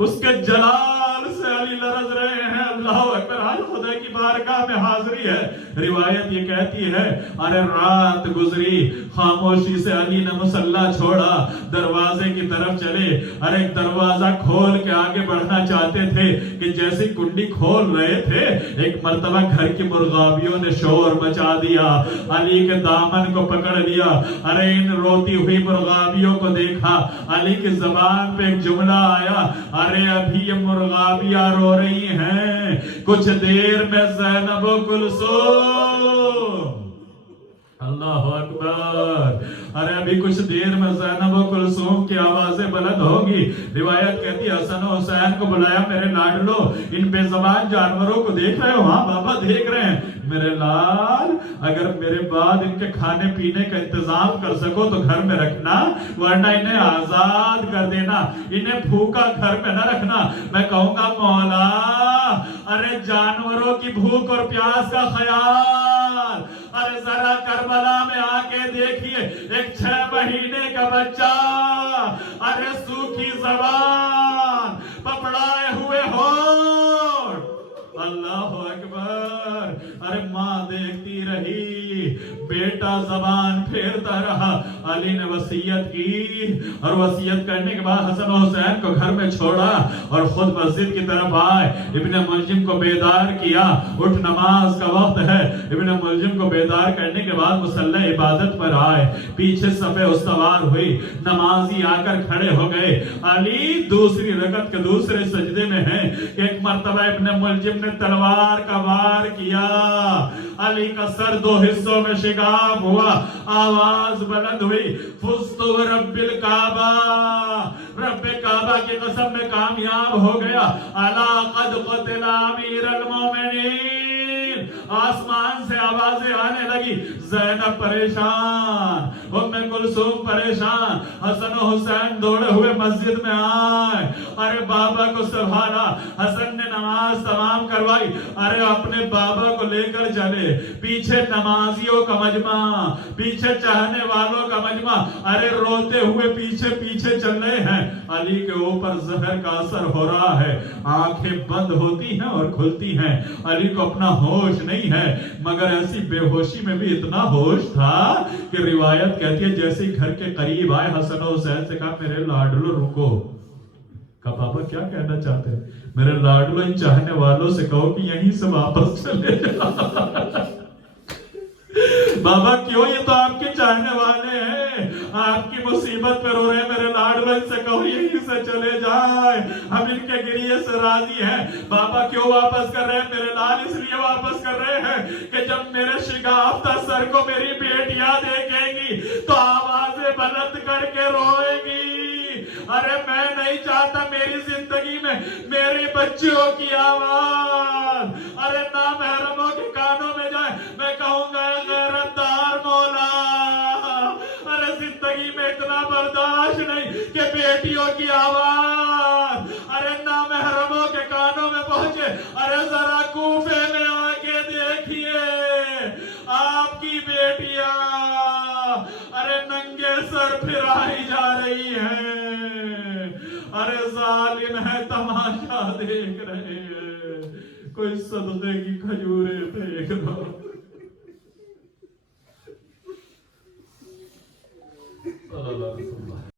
उसके जलाल से अली लरज रहे हैं। अल्लाह अकबर, आज खुदा की बारगाह में हाजिरी है। रिवायत ये कहती है अरे रात गुजरी, खामोशी से अली ने मुसल्ला छोड़ा, दरवाजे की तरफ चले। अरे दरवाजा खोल के आगे बढ़ना चाहते थे कि जैसे कुंडी खोल रहे थे, एक मर्तबा घर की मुर्गाबियों ने शोर मचा दिया, अली के दामन को पकड़ लिया। अरे इन रोती हुई मुर्गाबियों को देखा, अली की जबान पे एक जुमला आया, अरे अभी ये मुर्गाबियां रो रही हैं, कुछ देर में ज़ैनब कुलसूम। अल्लाह अकबर, अरे अभी कुछ देर में ज़ैनब और कुलसूम की आवाजें बुलंद होगी। रिवायत कहती है हसन और हुसैन को बुलाया, मेरे लाडलो इन बेज़बान जानवरों को देख रहे हो? हाँ बाबा देख रहे हैं। मेरे लाल अगर मेरे बाद इनके खाने पीने का इंतजाम कर सको तो घर में रखना, वरना इन्हें आजाद कर देना, इन्हें भूखा घर में न रखना। मैं कहूंगा मौला अरे जानवरों की भूख और प्यास का ख्याल, अरे जरा करबला में आके देखिए एक 6 महीने का बच्चा, अरे सूखी जबान, पपड़ाए हुए होंठ, अल्लाह अकबर। अरे माँ देखती रही, बेटा जबान फेरता रहा। अली ने वसीयत की और वसीयत करने के बाद हसन और हुसैन को घर में छोड़ा और खुद मस्जिद की तरफ आए। इब्ने मुलजिम को बेदार किया, उठ नमाज का वक्त है। इब्ने मुलजिम को बेदार करने के बाद मुसल्ला इबादत पर आए। पीछे सफे उस्तवार हुई, नमाजी आकर खड़े हो गए। अली दूसरी रकत के दूसरे सजदे में है। एक मर्तबा इब्ने मुलजिम ने तलवार का वार किया, अली का सर 2 हिस्सों में शिगाब हुआ। आवाज बुलंद हुई, फुस्तु रब्बिल काबा, रब्बे काबा की कसम में कामयाब हो गया। अला कद क़ुतिला अमीरुल मोमिनीन। आसमान से आवाजें आने लगी। ज़ैनब परेशान, उम्मे कुलसूम परेशान, हसन और हुसैन दौड़े हुए मस्जिद में आए। अरे बाबा को संभाला, हसन ने नमाज तमाम करवाई। अरे अपने बाबा को लेकर चले, पीछे नमाजियों का मजमा, पीछे चाहने वालों का मजमा, अरे रोते हुए पीछे पीछे चल रहे हैं। अली के ऊपर जहर का असर हो रहा है, आंखें बंद होती हैं और खुलती हैं। अली को अपना होश नहीं है, मगर ऐसी बेहोशी में भी इतना होश था कि रिवायत कहती है जैसे ही घर के करीब आए हसन और हुसैन से कहा, मेरे लाडलो रुको। कहा पापा क्या कहना चाहते हैं? मेरे लाडलो इन चाहने वालों से कहो कि यहीं से वापस चले जाओ। बाबा क्यों, ये तो आपके चाहने वाले हैं, आपकी मुसीबत पर रो रहे हैं। मेरे लाडलो इनसे कहो यहीं से चले जाए, हम इनके गिरिए से राजी हैं। बाबा क्यों वापस कर रहे हैं? मेरे लाल इसलिए वापस कर रहे हैं कि जब मेरे शिगाफ्ता सर को मेरी बेटियां देखेंगी तो आवाजें बुलंद करके रोएंगी। अरे मैं नहीं चाहता मेरी जिंदगी में मेरी बच्चियों की आवाज अरे नामहरमों के कानों में जाए। मैं कहूंगा गैरतदार मौला, अरे जिंदगी में इतना बर्दाश्त नहीं कि बेटियों की आवाज अरे नामहरमों के कानों में पहुंचे। अरे जरा कूफे में आके देखिए, आपकी बेटियां अरे नंगे सर फिराई जा रही हैं। अरे जालिम है, तमाशा देख रहे हैं, कोई सदके की खजूरें फेंक दो। सल्लल्लाहु अलैहि वसल्लम।